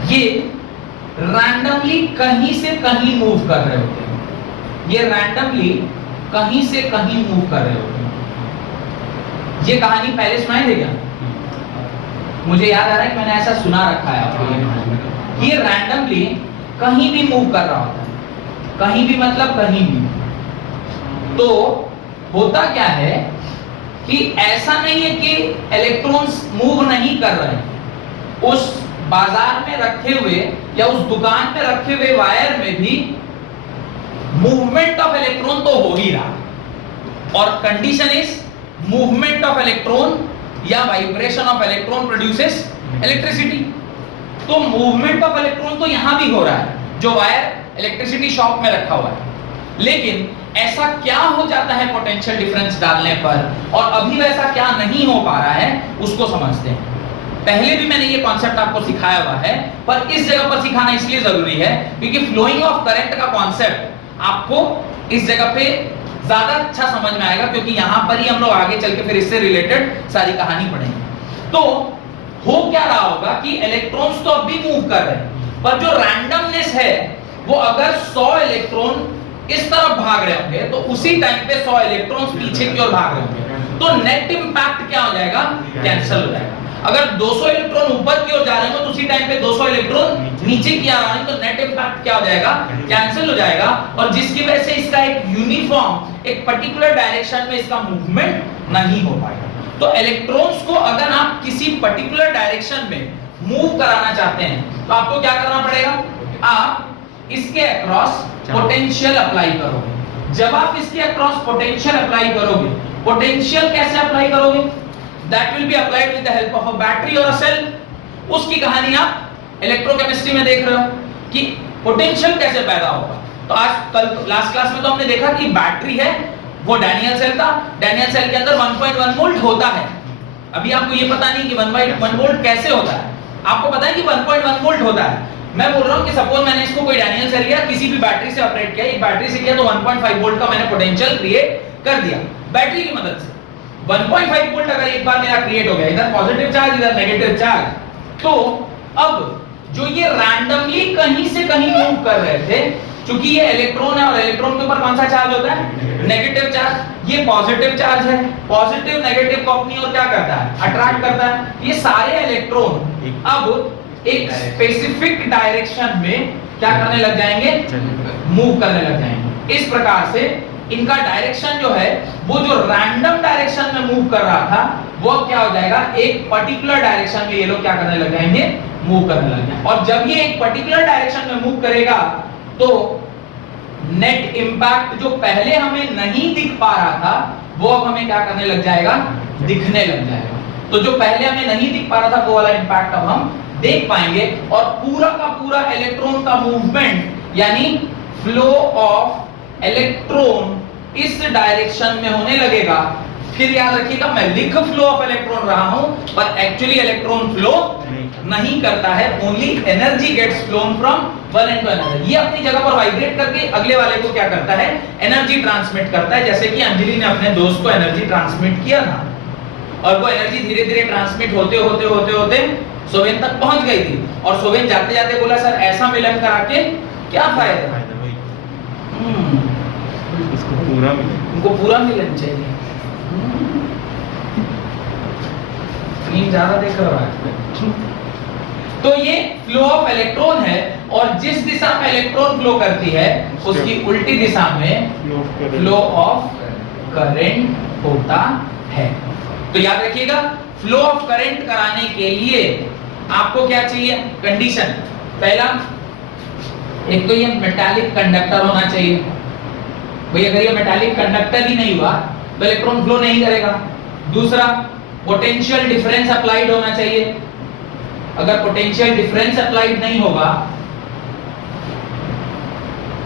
ये रैंडमली कहीं से कहीं मूव कर रहे होते हैं। ये रैंडमली कहीं से कहीं मूव कर रहे होते हैं। ये कहानी पहले सुनाई थी क्या? मुझे याद आ रहा है कि मैंने ऐसा सुना रखा है आपको। ये रैंडमली कहीं भी मूव कर रहा होता है, कहीं भी मतलब कहीं भी। तो होता क्या है कि ऐसा नहीं है कि इलेक्ट्रॉन्स मूव नहीं कर रहे हैं। उस बाजार में रखे हुए या उस दुकान में रखे हुए वायर में भी मूवमेंट ऑफ इलेक्ट्रॉन तो हो ही रहा, और condition is movement of electron या vibration of electron produces electricity. तो मूवमेंट ऑफ इलेक्ट्रॉन तो यहां भी हो रहा है जो वायर इलेक्ट्रिसिटी शॉप में रखा हुआ है। लेकिन ऐसा क्या हो जाता है पोटेंशियल डिफरेंस डालने पर, और अभी वैसा क्या नहीं हो पा रहा है उसको समझते हैं। पहले भी मैंने ये कॉन्सेप्ट आपको सिखाया हुआ है, पर इस जगह पर सिखाना इसलिए जरूरी है क्योंकि फ्लोइंग ऑफ करंट का कॉन्सेप्ट आपको इस जगह पे ज्यादा अच्छा समझ में आएगा, क्योंकि यहां पर ही हम लोग आगे चल के फिर इससे रिलेटेड सारी कहानी पढ़ेंगे। तो हो क्या रहा होगा कि इलेक्ट्रॉन्स तो अब भी मूव कर रहे हैं, पर जो रैंडमनेस है वो अगर 100 इलेक्ट्रॉन इस तरफ भाग रहे होंगे तो उसी टाइम पे 100 इलेक्ट्रॉन्स पीछे की ओर भाग रहे होंगे, तो नेट इंपैक्ट क्या हो जाएगा? कैंसिल हो जाएगा। अगर 200 इलेक्ट्रॉन ऊपर की ओर जा रहे हो तो उसी टाइम पे 200 इलेक्ट्रॉन नीचे की आ रहा है, तो नेट इंपैक्ट क्या हो जाएगा? कैंसिल हो जाएगा। और जिसकी वजह से इसका एक यूनिफॉर्म एक पर्टिकुलर डायरेक्शन में इसका मूवमेंट नहीं हो पाएगा। तो इलेक्ट्रॉन्स को अगर आप किसी पर्टिकुलर डायरेक्शन में मूव कराना चाहते हैं तो आपको क्या करना पड़ेगा? आप इसके अक्रॉस पोटेंशियल अप्लाई करोगे। जब आप इसके अक्रॉस पोटेंशियल अप्लाई करोगे, पोटेंशियल कैसे अप्लाई करोगे? That will be applied with the help of a battery और अ सेल। उसकी कहानी आप इलेक्ट्रोकेमिस्ट्री में देख रहे हो कि पोटेंशियल कैसे पैदा होगा। तो आज कल लास्ट क्लास में तो हमने देखा कि बैटरी है, वो डैनियल सेल था, डैनियल सेल के अंदर 1.1 वोल्ट होता है। अभी आपको ये पता नहीं कि 1.1 वोल्ट कैसे होता है, आपको पता है कि 1.1 वोल्ट होता है। मैं बोल रहा हूं कि सपोज मैंने इसको कोई डैनियल सेल लिया, किसी भी बैटरी से ऑपरेट किया, एक बैटरी से किया तो 1.5 वोल्ट का मैंने पोटेंशियल क्रिएट कर दिया बैटरी की मदद से। 1.5 वोल्ट अगर एक बार मेरा क्रिएट हो गया, इधर पॉजिटिव चार्ज इधर नेगेटिव चार्ज, तो अब जो ये रैंडमली कहीं से कहीं मूव कर रहे थे, क्योंकि ये इलेक्ट्रॉन है और इलेक्ट्रॉन के ऊपर कौन सा चार्ज होता है? Negative charge. ये पॉजिटिव चार्ज है, पॉजिटिव नेगेटिव को अपनी ओर क्या करता है? अट्रैक्ट करता है। ये सारे इलेक्ट्रॉन अब एक स्पेसिफिक डायरेक्शन में क्या करने लग जाएंगे? मूव करने लग जाएंगे। इस प्रकार से इनका डायरेक्शन जो है वो जो रैंडम डायरेक्शन में मूव कर रहा था वो क्या हो जाएगा? एक पर्टिकुलर डायरेक्शन में ये लोग क्या करने लग जाएंगे? मूव करने लग जाए। और जब ये एक पर्टिकुलर डायरेक्शन में मूव करेगा तो नेट इंपैक्ट जो पहले हमें नहीं दिख पा रहा था वो अब हमें क्या करने लग जाएगा, दिखने लग जाएगा। तो जो पहले हमें नहीं दिख पा रहा था वो वाला इंपैक्ट अब हम देख पाएंगे और पूरा का पूरा इलेक्ट्रॉन का मूवमेंट यानी फ्लो ऑफ इलेक्ट्रॉन इस डायरेक्शन में होने लगेगा। फिर याद रखिएगा मैं लिख फ्लो ऑफ इलेक्ट्रॉन रहा हूं पर एक्चुअली इलेक्ट्रॉन फ्लो नहीं करता है, only energy gets flown from one end to another. ये अपनी जगह पर वाइब्रेट करके अगले वाले को क्या करता है, एनर्जी ट्रांसमिट करता है। जैसे कि अंजलि ने अपने दोस्त को एनर्जी ट्रांसमिट किया था और वो एनर्जी धीरे धीरे ट्रांसमिट होते होते होते होते सोवेन तक पहुंच गई थी और सोवेन जाते जाते बोला सर ऐसा मिलन करा के क्या फायदा, इसको पूरा मिले, उनको पूरा मिलन चाहिए। नींद ज्यादा देख रहा है। तो ये फ्लो ऑफ इलेक्ट्रॉन है और जिस दिशा में इलेक्ट्रॉन फ्लो करती है उसकी उल्टी दिशा में फ्लो ऑफ करंट होता है। तो याद रखिएगा फ्लो ऑफ करंट कराने के लिए आपको क्या चाहिए, कंडीशन। पहला एक तो ये मेटालिक कंडक्टर होना चाहिए। भाई अगर ये मेटालिक कंडक्टर ही नहीं हुआ तो इलेक्ट्रॉन फ्लो नहीं करेगा। दूसरा पोटेंशियल डिफरेंस अप्लाइड होना चाहिए। अगर पोटेंशियल डिफरेंस अप्लाइड नहीं होगा,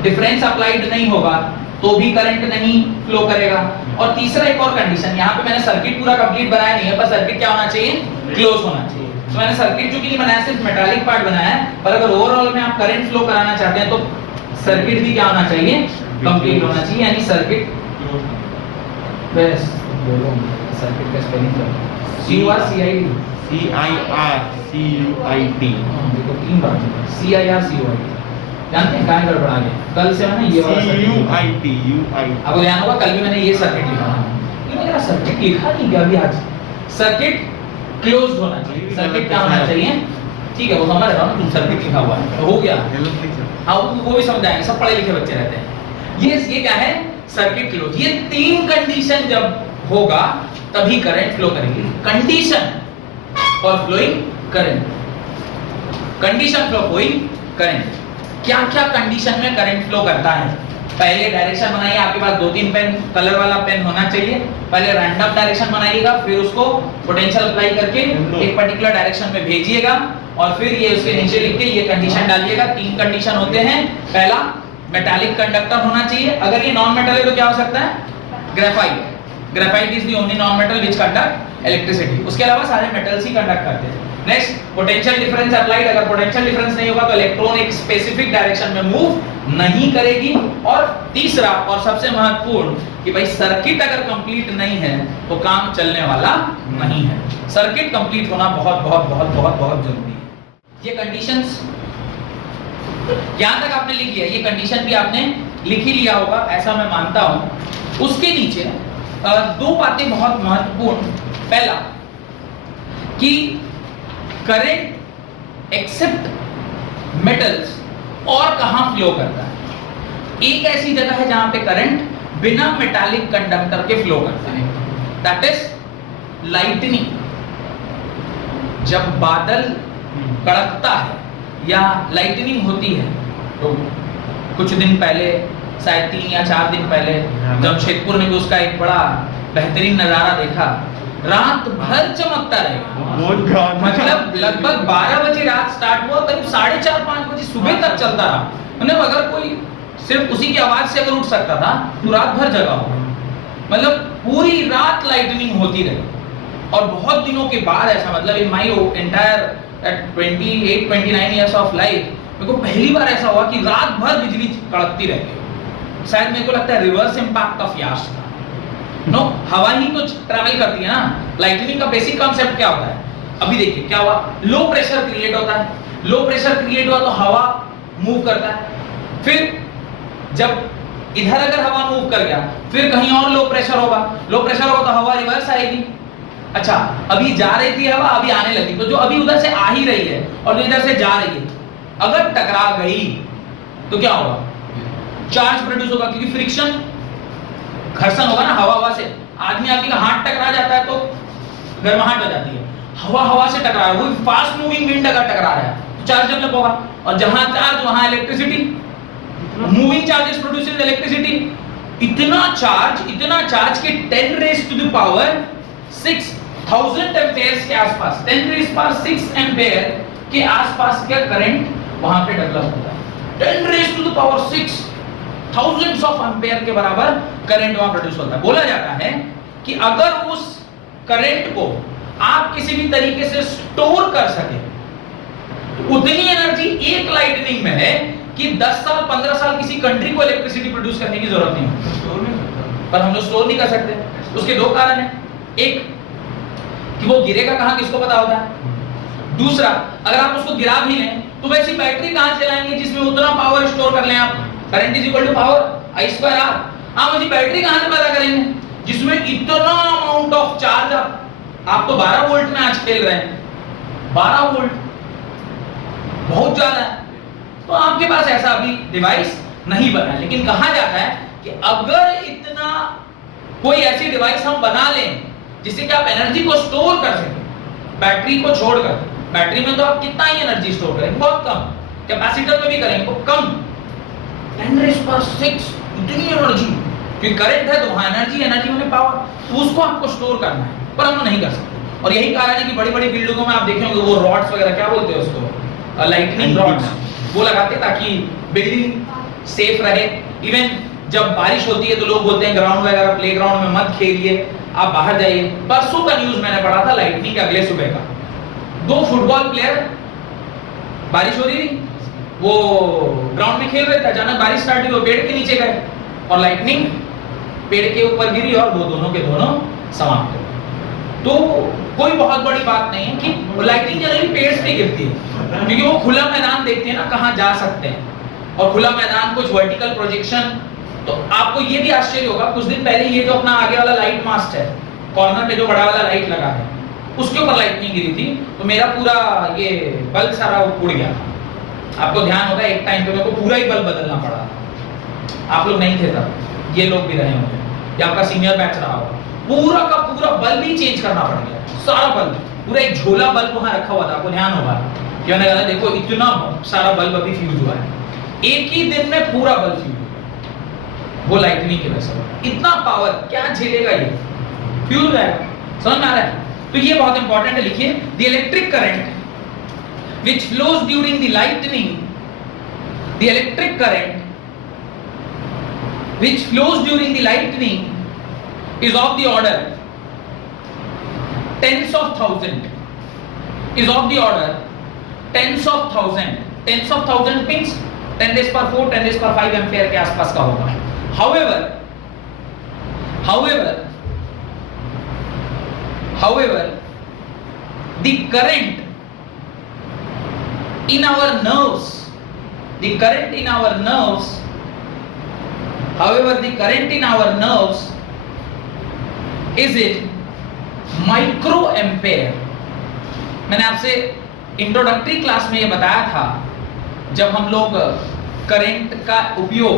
डिफरेंस अप्लाइड नहीं होगा तो भी करंट नहीं फ्लो करेगा। और तीसरा एक और कंडीशन, यहाँ पे मैंने सर्किट पूरा कंप्लीट बनाया नहीं है पर सर्किट क्या होना चाहिए, क्लोज होना चाहिए। तो मैंने सर्किट चूंकि नहीं बनाया, सिर्फ मेटालिक पार्ट बनाया है, पर अगर ओवरऑल में आप करंट फ्लो कराना चाहते हैं तो सर्किट भी क्या होना चाहिए, कंप्लीट होना चाहिए। यानी सर्किट बस बोलो सर्किट का स्पेलिंग करो, CIRCUIT। देखो तीन बार CIRCUIT जानते हैं कहाँ गड़बड़ा गया। कल से मैंने ये वाला CUIT आपको ध्यान होगा कल भी मैंने ये सर्किट लिखा था, लेकिन मेरा सर्किट लिखा नहीं गया अभी आज। सर्किट क्लोज होना चाहिए, सर्किट क्या होना चाहिए, ठीक है वो समझ रहा हूँ, तुम सर्किट लिखा हुआ है हो गया। हाँ वो भी समझाएंगे, सब पढ़े लिखे बच्चे रहते हैं। ये क्या है, सर्किट क्लोज। ये तीन कंडीशन जब होगा तभी करंट फ्लो करेगी। Condition for flowing current, condition for flowing current. क्या क्या कंडीशन में करंट फ्लो करता है। पहले डायरेक्शन बनाइए, आपके पास 2-3 पेन, कलर वाला पेन होना चाहिए। पहले रैंडम डायरेक्शन बनाइएगा, फिर उसको पोटेंशियल अप्लाई करके एक पर्टिकुलर डायरेक्शन में भेजिएगा और फिर ये उसके नीचे लिख के ये कंडीशन डालिएगा। 3 कंडीशन होते हैं। पहला मेटालिक कंडक्टर होना चाहिए। अगर ये नॉन मेटल है तो क्या हो सकता है, graphite. Graphite is the only non metal which conduct electricity. उसके अलावा सारे मेटल्स ही कंडक्ट करते हैं। Next potential difference applied. अगर पोटेंशियल डिफरेंस नहीं होगा तो इलेक्ट्रॉन एक स्पेसिफिक डायरेक्शन में मूव नहीं करेगी। और तीसरा और सबसे महत्वपूर्ण कि भाई सर्किट अगर कंप्लीट नहीं है तो काम चलने वाला नहीं है। सर्किट कंप्लीट होना बहुत बहुत बहुत बहुत बहुत जरूरी है। ये कंडीशंस यहां तक आपने लिख लिया, ये कंडीशन भी आपने लिख ही लिया होगा ऐसा मैं मानता हूं। उसके नीचे 2 बातें बहुत महत्वपूर्ण। पहला कि करंट एक्सेप्ट मेटल्स और कहां फ्लो करता है। एक ऐसी जगह है जहां पे करंट बिना मेटालिक कंडक्टर के फ्लो करता है, दैट इज लाइटनिंग। जब बादल कड़कता है या लाइटनिंग होती है तो कुछ दिन पहले, शायद 3 या 4 दिन पहले जमशेदपुर में भी उसका एक बड़ा बेहतरीन नजारा देखा। रात भर चमकता रहेगा, मतलब लगभग 12 बजे रात स्टार्ट हुआ, करीब 4:30-5 बजे सुबह तक चलता रहा। मतलब अगर कोई सिर्फ उसी की आवाज से अगर उठ सकता था तो रात भर जगा हुआ, मतलब पूरी रात लाइटनिंग होती रही। और बहुत दिनों के बाद ऐसा, मतलब in my entire 28-29 years of life मेरे को पहली बार ऐसा हुआ कि रात भर बिजली कड़कती रहती। शायद मेरे को लगता है रिवर्स इंपैक्ट ऑफ याश था। नो, हवा ही तो ट्रैवल करती है ना। लाइटनिंग का बेसिक कॉन्सेप्ट क्या होता है, अभी देखिए क्या हुआ, लो प्रेशर क्रिएट होता है। लो प्रेशर क्रिएट हुआ तो हवा मूव करता है। फिर जब इधर अगर हवा मूव कर गया फिर कहीं और लो प्रेशर होगा, लो प्रेशर होगा तो हवा रिवर्स आएगी। अच्छा, अभी जा रही थी हवा, अभी आने लगी, तो जो अभी उधर से आ ही रही है और जो इधर से जा रही है अगर टकरा गई तो क्या होगा, चार्ज प्रोड्यूस होगा, क्योंकि फ्रिक्शन, घर्षण होगा ना हवा से। आदमी का हाथ टकरा जाता है तो गर्माहट हो जाती है। हवा हवा से टकरा रहा है, वही फास्ट मूविंग विंड अगर टकरा रहा है तो चार्ज डेवलप होगा, और जहां चार्ज वहां electricity, moving charges produces electricity. इतना चार्ज कि 10 raise to the power 6000 ampere के आसपास, 10 रेज़ पावर 6 एम्पेयर के आसपास का करंट वहां पे डेवलप होता है। 10 raise to the power 6 thousands of ampere के बराबर करंट वहां प्रोड्यूस होता है। बोला जाता है कि अगर उस करंट को आप किसी भी तरीके से स्टोर कर सके तो उतनी एनर्जी एक लाइटनिंग में है कि 10 साल 15 साल किसी कंट्री को इलेक्ट्रिसिटी प्रोड्यूस करने की जरूरत नहीं है। स्टोर नहीं करता। पर हम लोग स्टोर नहीं कर सकते। उसके दो कारण हैं, एक कि वो गिरेगा कहां किसको पता होता है, दूसरा अगर आप उसको गिरा भी लें तो वैसी बैटरी कहां चलाएंगे जिसमें उतना पावर स्टोर कर लें आप। Current is equal to power I square R। आप मुझे बैटरी कहां से पैदा करेंगे जिसमें इतना अमाउंट ऑफ चार्ज, आप तो 12 वोल्ट में आज खेल रहे हैं, 12 वोल्ट बहुत ज्यादा है, तो आपके पास ऐसा अभी डिवाइस नहीं बना है। लेकिन कहा जाता है कि अगर इतना कोई ऐसी डिवाइस हम बना लें जिससे कि आप एनर्जी को स्टोर कर सकें, बैटरी को छोड़कर, बैटरी में तो आप कितना ही एनर्जी स्टोर करेंगे, बहुत कम, कैपेसिटर में भी करेंगे तो कम, 10 रेज़ पावर 6 इतनी एनर्जी, क्योंकि करंट है तो वहां एनर्जी में पावर, तो उसको आपको स्टोर करना है, पर हम नहीं कर सकते। और यही कारण है कि बड़ी बड़ी बिल्डिंगों में आप देखेंगे वो रॉड्स वगैरह, क्या बोलते हैं उसको, लाइटनिंग रॉड्स, वो लगाते ताकि बिल्डिंग सेफ रहे। इवन जब बारिश होती है तो लोग बोलते हैं ग्राउंड वगैरह, प्लेग्राउंड में मत खेलिए, आप बाहर जाइए। परसों का न्यूज मैंने पढ़ा था लाइटनिंग के अगले सुबह का, 2 फुटबॉल प्लेयर, बारिश हो रही थी, वो ग्राउंड में खेल रहे थे, अचानक बारिश स्टार्ट हुई, वो पेड़ के नीचे गए और लाइटनिंग पेड़ के ऊपर गिरी और वो दोनों के दोनों समाप्त हो गए। तो कोई बहुत बड़ी बात नहीं है कि लाइटनिंग जनरली पेड़ से गिरती है, क्योंकि वो खुला मैदान देखते हैं ना, कहां जा सकते हैं, और खुला मैदान, कुछ वर्टिकल प्रोजेक्शन। तो आपको ये भी आश्चर्य होगा, कुछ दिन पहले ये जो अपना आगे वाला लाइट मास्ट है, कॉर्नर पे जो बड़ा वाला लाइट लगा है, उसके ऊपर लाइटनिंग गिरी थी, तो मेरा पूरा ये बल्ब सारा उड़ गया था। आपको ध्यान होगा एक टाइम पे मेरे को पूरा ही बल्ब बदलना पड़ा। आप लोग नहीं थे तब, ये लोग भी रहे होंगे, या आपका सीनियर बैच रहा होगा, पूरा का पूरा बल्ब ही चेंज करना पड़ गया, सारा बल्ब, पूरा एक झोला बल्ब वहां रखा हुआ था। आपको ध्यान होगा कि मैंने कहा देखो इतना सारा बल्ब अभी फ्यूज हुआ है, एक ही दिन में पूरा बल्ब फ्यूज हुआ, वो लाइटनिंग की वजह से। इतना पावर क्या झेलेगा ये, फ्यूज हो जाएगा। समझ में आ रहा है? तो ये बहुत इंपॉर्टेंट है, लिखिए, the electric current which flows during the lightning, the electric current which flows during the lightning is of the order tens of thousand, is of the order tens of thousand, tens of thousand means 10 raised power 4, 10 raised power 5 ampere के आसपास का होगा। however the current in our nerves, however the current in our nerves is it micro ampere। मैंने आपसे introductory class में ये बताया था, जब हम लोग करंट का उपयोग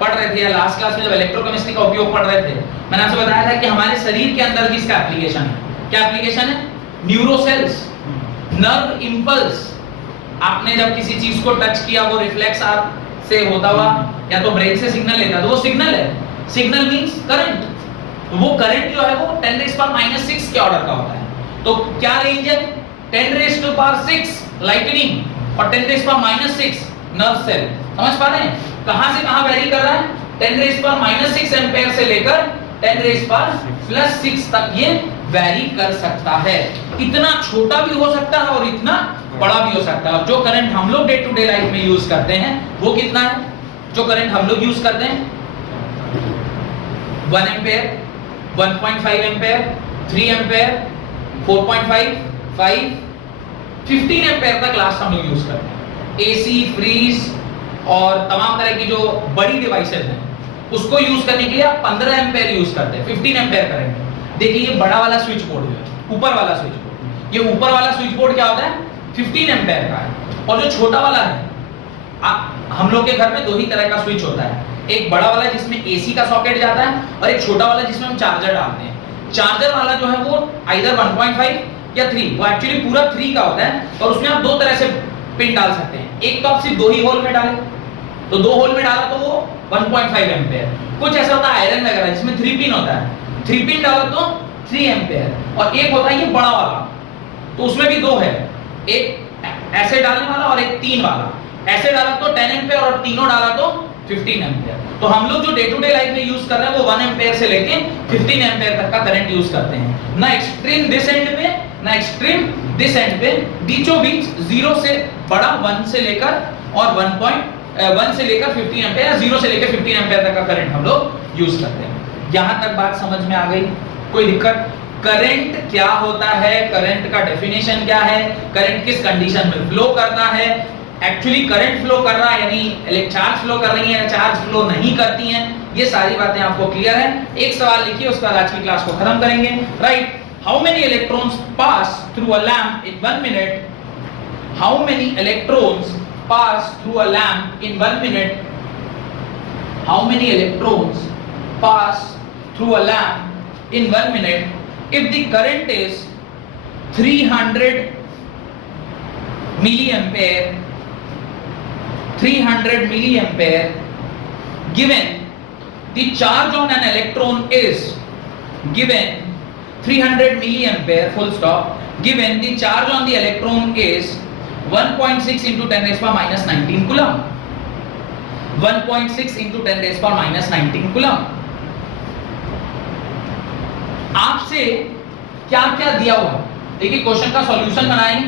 पढ़ रहे थे, या लास्ट क्लास में जब इलेक्ट्रोकेमिस्ट्री का उपयोग पढ़ रहे थे, मैंने आपसे बताया था कि हमारे शरीर के अंदर भी इसका एप्लीकेशन है। क्या एप्लीकेशन है? न्यूरोसेल्स, नर्व इंपल्स। आपने जब किसी चीज को टच किया, वो रिफ्लेक्स से होता हुआ या तो ब्रेन से सिग्नल लेता है, तो वो सिग्नल है, सिग्नल मींस करंट। तो वो करंट जो है वो 10 रेज़ पावर -6 के ऑर्डर का होता है। तो क्या रेंज है? 10 रेज़ टू पावर 6 लाइटनिंग और 10 रेज़ पावर -6 नर्व सेल। समझ पा रहे हैं कहां से कहां वैरी कर रहा है? 10 रेज़ पावर -6 एम्पीयर से लेकर 10 रेज़ पावर +6 तक ये वैरी कर सकता है। इतना छोटा भी हो सकता है और इतना बड़ा भी हो सकता है। और जो करंट हम लोग डे टू डे लाइफ में यूज करते हैं वो कितना है? जो करंट हम लोग यूज करते हैं 1 एम्पीयर, 1.5 एम्पीयर, 3 एम्पीयर, 4.5, 5, 15 एम्पीयर तक लास्ट हम लोग यूज करते हैं। एसी, फ्रीज और तमाम तरह की जो बड़ी डिवाइसेस हैं उसको यूज करने के लिए आप 15 एम्पीयर यूज करते हैं, 15 एम्पीयर करंट। देखिए ये बड़ा वाला स्विच बोर्ड है, ऊपर वाला स्विच बोर्ड, ये ऊपर वाला स्विच बोर्ड क्या होता है? 15 एम्पीयर का है। और जो छोटा वाला है, हम लोग के घर में 2 ही तरह का स्विच होता है, एक बड़ा वाला जिसमें एसी का सॉकेट जाता है और एक छोटा वाला जिसमें हम चार्जर डालते हैं। चार्जर वाला जो है वो आइदर 1.5 या 3, वो एक्चुअली पूरा 3 का होता है और उसमें आप दो तरह से पिन डाल सकते हैं। एक तो आप सिर्फ 2 ही होल में डालें, तो 2 होल में डाला तो वो 1.5 एम्पीयर। कुछ ऐसा होता है आयरन वगैरह जिसमें 3 पिन होता है, 3 पिन डाला तो 3 एम्पीयर। और एक होता है ये बड़ा वाला, तो उसमें भी 2 है, एक ऐसे डालने वाला और एक 3 वाला। ऐसे डाला तो 10 एम्पीयर और तीनों डाला तो 15 एम्पीयर। तो हम लोग जो डे टू डे लाइफ में यूज कर रहे हैं वो 1 एम्पीयर से लेके 15 एम्पीयर तक का करंट यूज करते हैं। ना एक्सट्रीम दिस एंड पे ना एक्सट्रीम दिस एंड पे, बीचों बीच 0 से बड़ा 1 से लेकर और 1 से लेकर 15 एम्पीयर या 0 से लेकर 15 एम्पीयर तक का करंट हम लोग यूज करते हैं। यहां तक बात समझ में आ गई? कोई दिक्कत? करंट क्या होता है, करंट का डेफिनेशन क्या है, करंट किस कंडीशन में फ्लो करता है, एक्चुअली करंट फ्लो कर रहा है यानी चार्ज फ्लो कर रही है या चार्ज फ्लो नहीं करती हैं, ये सारी बातें आपको क्लियर है। एक सवाल लिखिए, उसके बाद आज की क्लास को खत्म करेंगे। Right, how many electrons pass through a lamp in 1 minute? How many electrons pass through a lamp in 1 minute? How many electrons pass through a lamp in 1 minute if the current is 300 milliampere, 300 milliampere, given the charge on an electron is given 300 milliampere full stop, given the charge on the electron is 1.6 into 10 raised power minus 19 coulomb, 1.6 into 10 raised power minus 19 coulomb। आपसे क्या क्या दिया हुआ? देखिए question का solution बनाएं।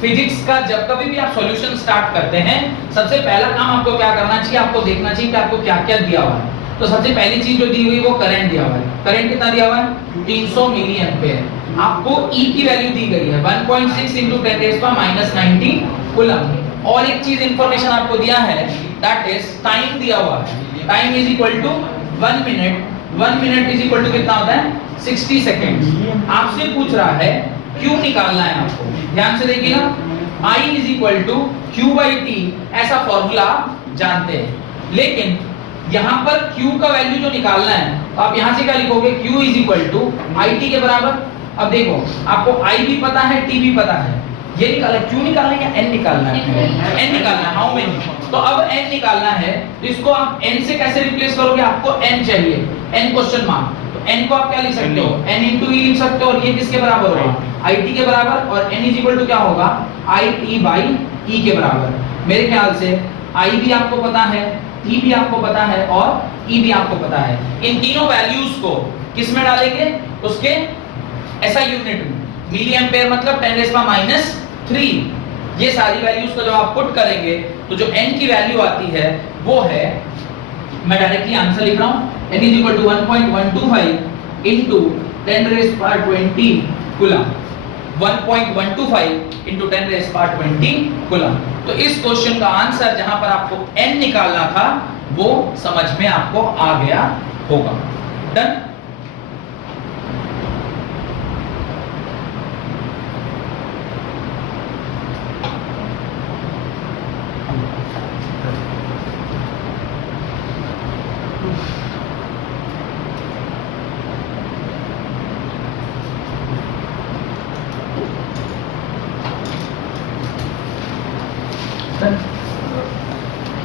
Physics का जब कभी भी आप सॉल्यूशन स्टार्ट करते हैं, सबसे पहला काम आपको क्या करना चाहिए? आपको देखना चाहिए कि आपको क्या क्या दिया हुआ है। तो सबसे पहली चीज जो दी हुई वो करंट दिया हुआ है। करंट कितना दिया हुआ है? 300 मिली एम्पेयर। आपको E की वैल्यू दी गई है 1.6 into 10 raised power minus 19 coulomb. और एक चीज इंफॉर्मेशन आपको दिया है, दैट इज टाइम दिया हुआ है। Time is equal to 1 minute. 1 minute is equal to कितना होता है? 60 सेकेंड। आपसे पूछ रहा है Q निकालना है आपको, ध्यान से देखिएगा। I is equal to Q/T, ऐसा फॉर्मूला जानते हैं, लेकिन यहाँ पर Q का वैल्यू जो निकालना है तो आप यहाँ से क्या लिखोगे? Q is equal to IT के बराबर। अब देखो आपको I भी पता है, T भी पता है, ये निकालना है। Q निकालना है या N निकालना है? N निकालना है। How many? तो अब N निकालना है, तो इसको आप N से कैसे रिप्लेस करोगे? आपको N चाहिए, N क्वेश्चन मार्क। तो N को आप क्या लिख सकते हो? N into E लिख सकते हो, और ये किसके बराबर होगा? IT के बराबर। और N इज इक्वल टू क्या होगा? IT by E के बराबर। मेरे ख्याल से I भी आपको पता है, T भी आपको पता है और E भी आपको पता है। इन तीनों वैल्यूज को किस में डालेंगे? उसके SI यूनिट में। मिली एम्पेयर मतलब 10 raised power minus 3। ये सारी वैल्यूज को जब आप पुट करेंगे तो जो N की वैल्यू आती है वो है, मैं डायरेक्टली आंसर लिख रहा हूं, N is equal to 1.125 into 10 raised power 20 coulomb. 1.125 into 10 raised power 20 coulomb. तो इस क्वेश्चन का आंसर जहां पर आपको N निकालना था वो समझ में आपको आ गया होगा। डन?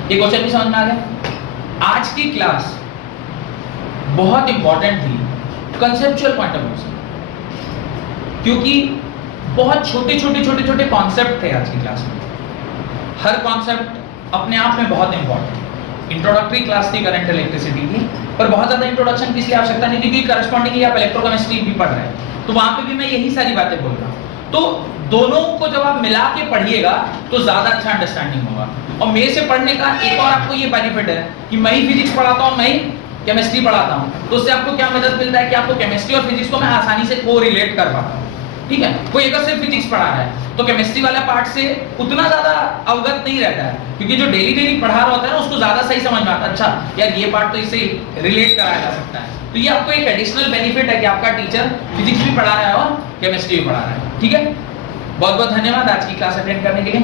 ये क्वेश्चन भी समझ में आ गया? आज की क्लास बहुत इंपॉर्टेंट थी कंसेप्चुअल पॉइंट ऑफ व्यू से, क्योंकि बहुत छोटे कॉन्सेप्ट थे आज की क्लास में। हर कॉन्सेप्ट अपने आप में बहुत इंपॉर्टेंट। इंट्रोडक्टरी क्लास थी करंट इलेक्ट्रिसिटी की, पर बहुत ज्यादा इंट्रोडक्शन की इसलिए आवश्यकता नहीं थी क्योंकि करस्पॉन्डिंगली आप इलेक्ट्रोकेमिस्ट्री भी पढ़ रहे हैं, तो वहां पे भी मैं यही सारी बातें बोल रहा हूँ। तो दोनों को जब आप मिला के पढ़िएगा तो ज्यादा अच्छा अंडरस्टैंडिंग होगा। और मेरे से पढ़ने का एक और आपको ये बेनिफिट है कि मैं ही फिजिक्स पढ़ाता हूँ, मैं ही केमिस्ट्री पढ़ाता हूँ, तो उससे आपको क्या मदद मिलता है कि आपको केमिस्ट्री और फिजिक्स को मैं आसानी से कोरिलेट कर पाता हूँ। ठीक है, कोई अगर सिर्फ फिजिक्स पढ़ा रहा है तो केमिस्ट्री वाला पार्ट से उतना ज्यादा अवगत नहीं रहता है, क्योंकि जो डेली पढ़ा रहा होता है ना उसको ज्यादा सही समझ में आता है। अच्छा यार ये पार्ट तो इससे रिलेट कराया जा सकता है। तो ये आपको एक एडिशनल बेनिफिट है कि आपका टीचर फिजिक्स भी पढ़ा रहा है और केमिस्ट्री भी पढ़ा रहा है। ठीक है, बहुत बहुत धन्यवाद आज की क्लास अटेंड करने के लिए।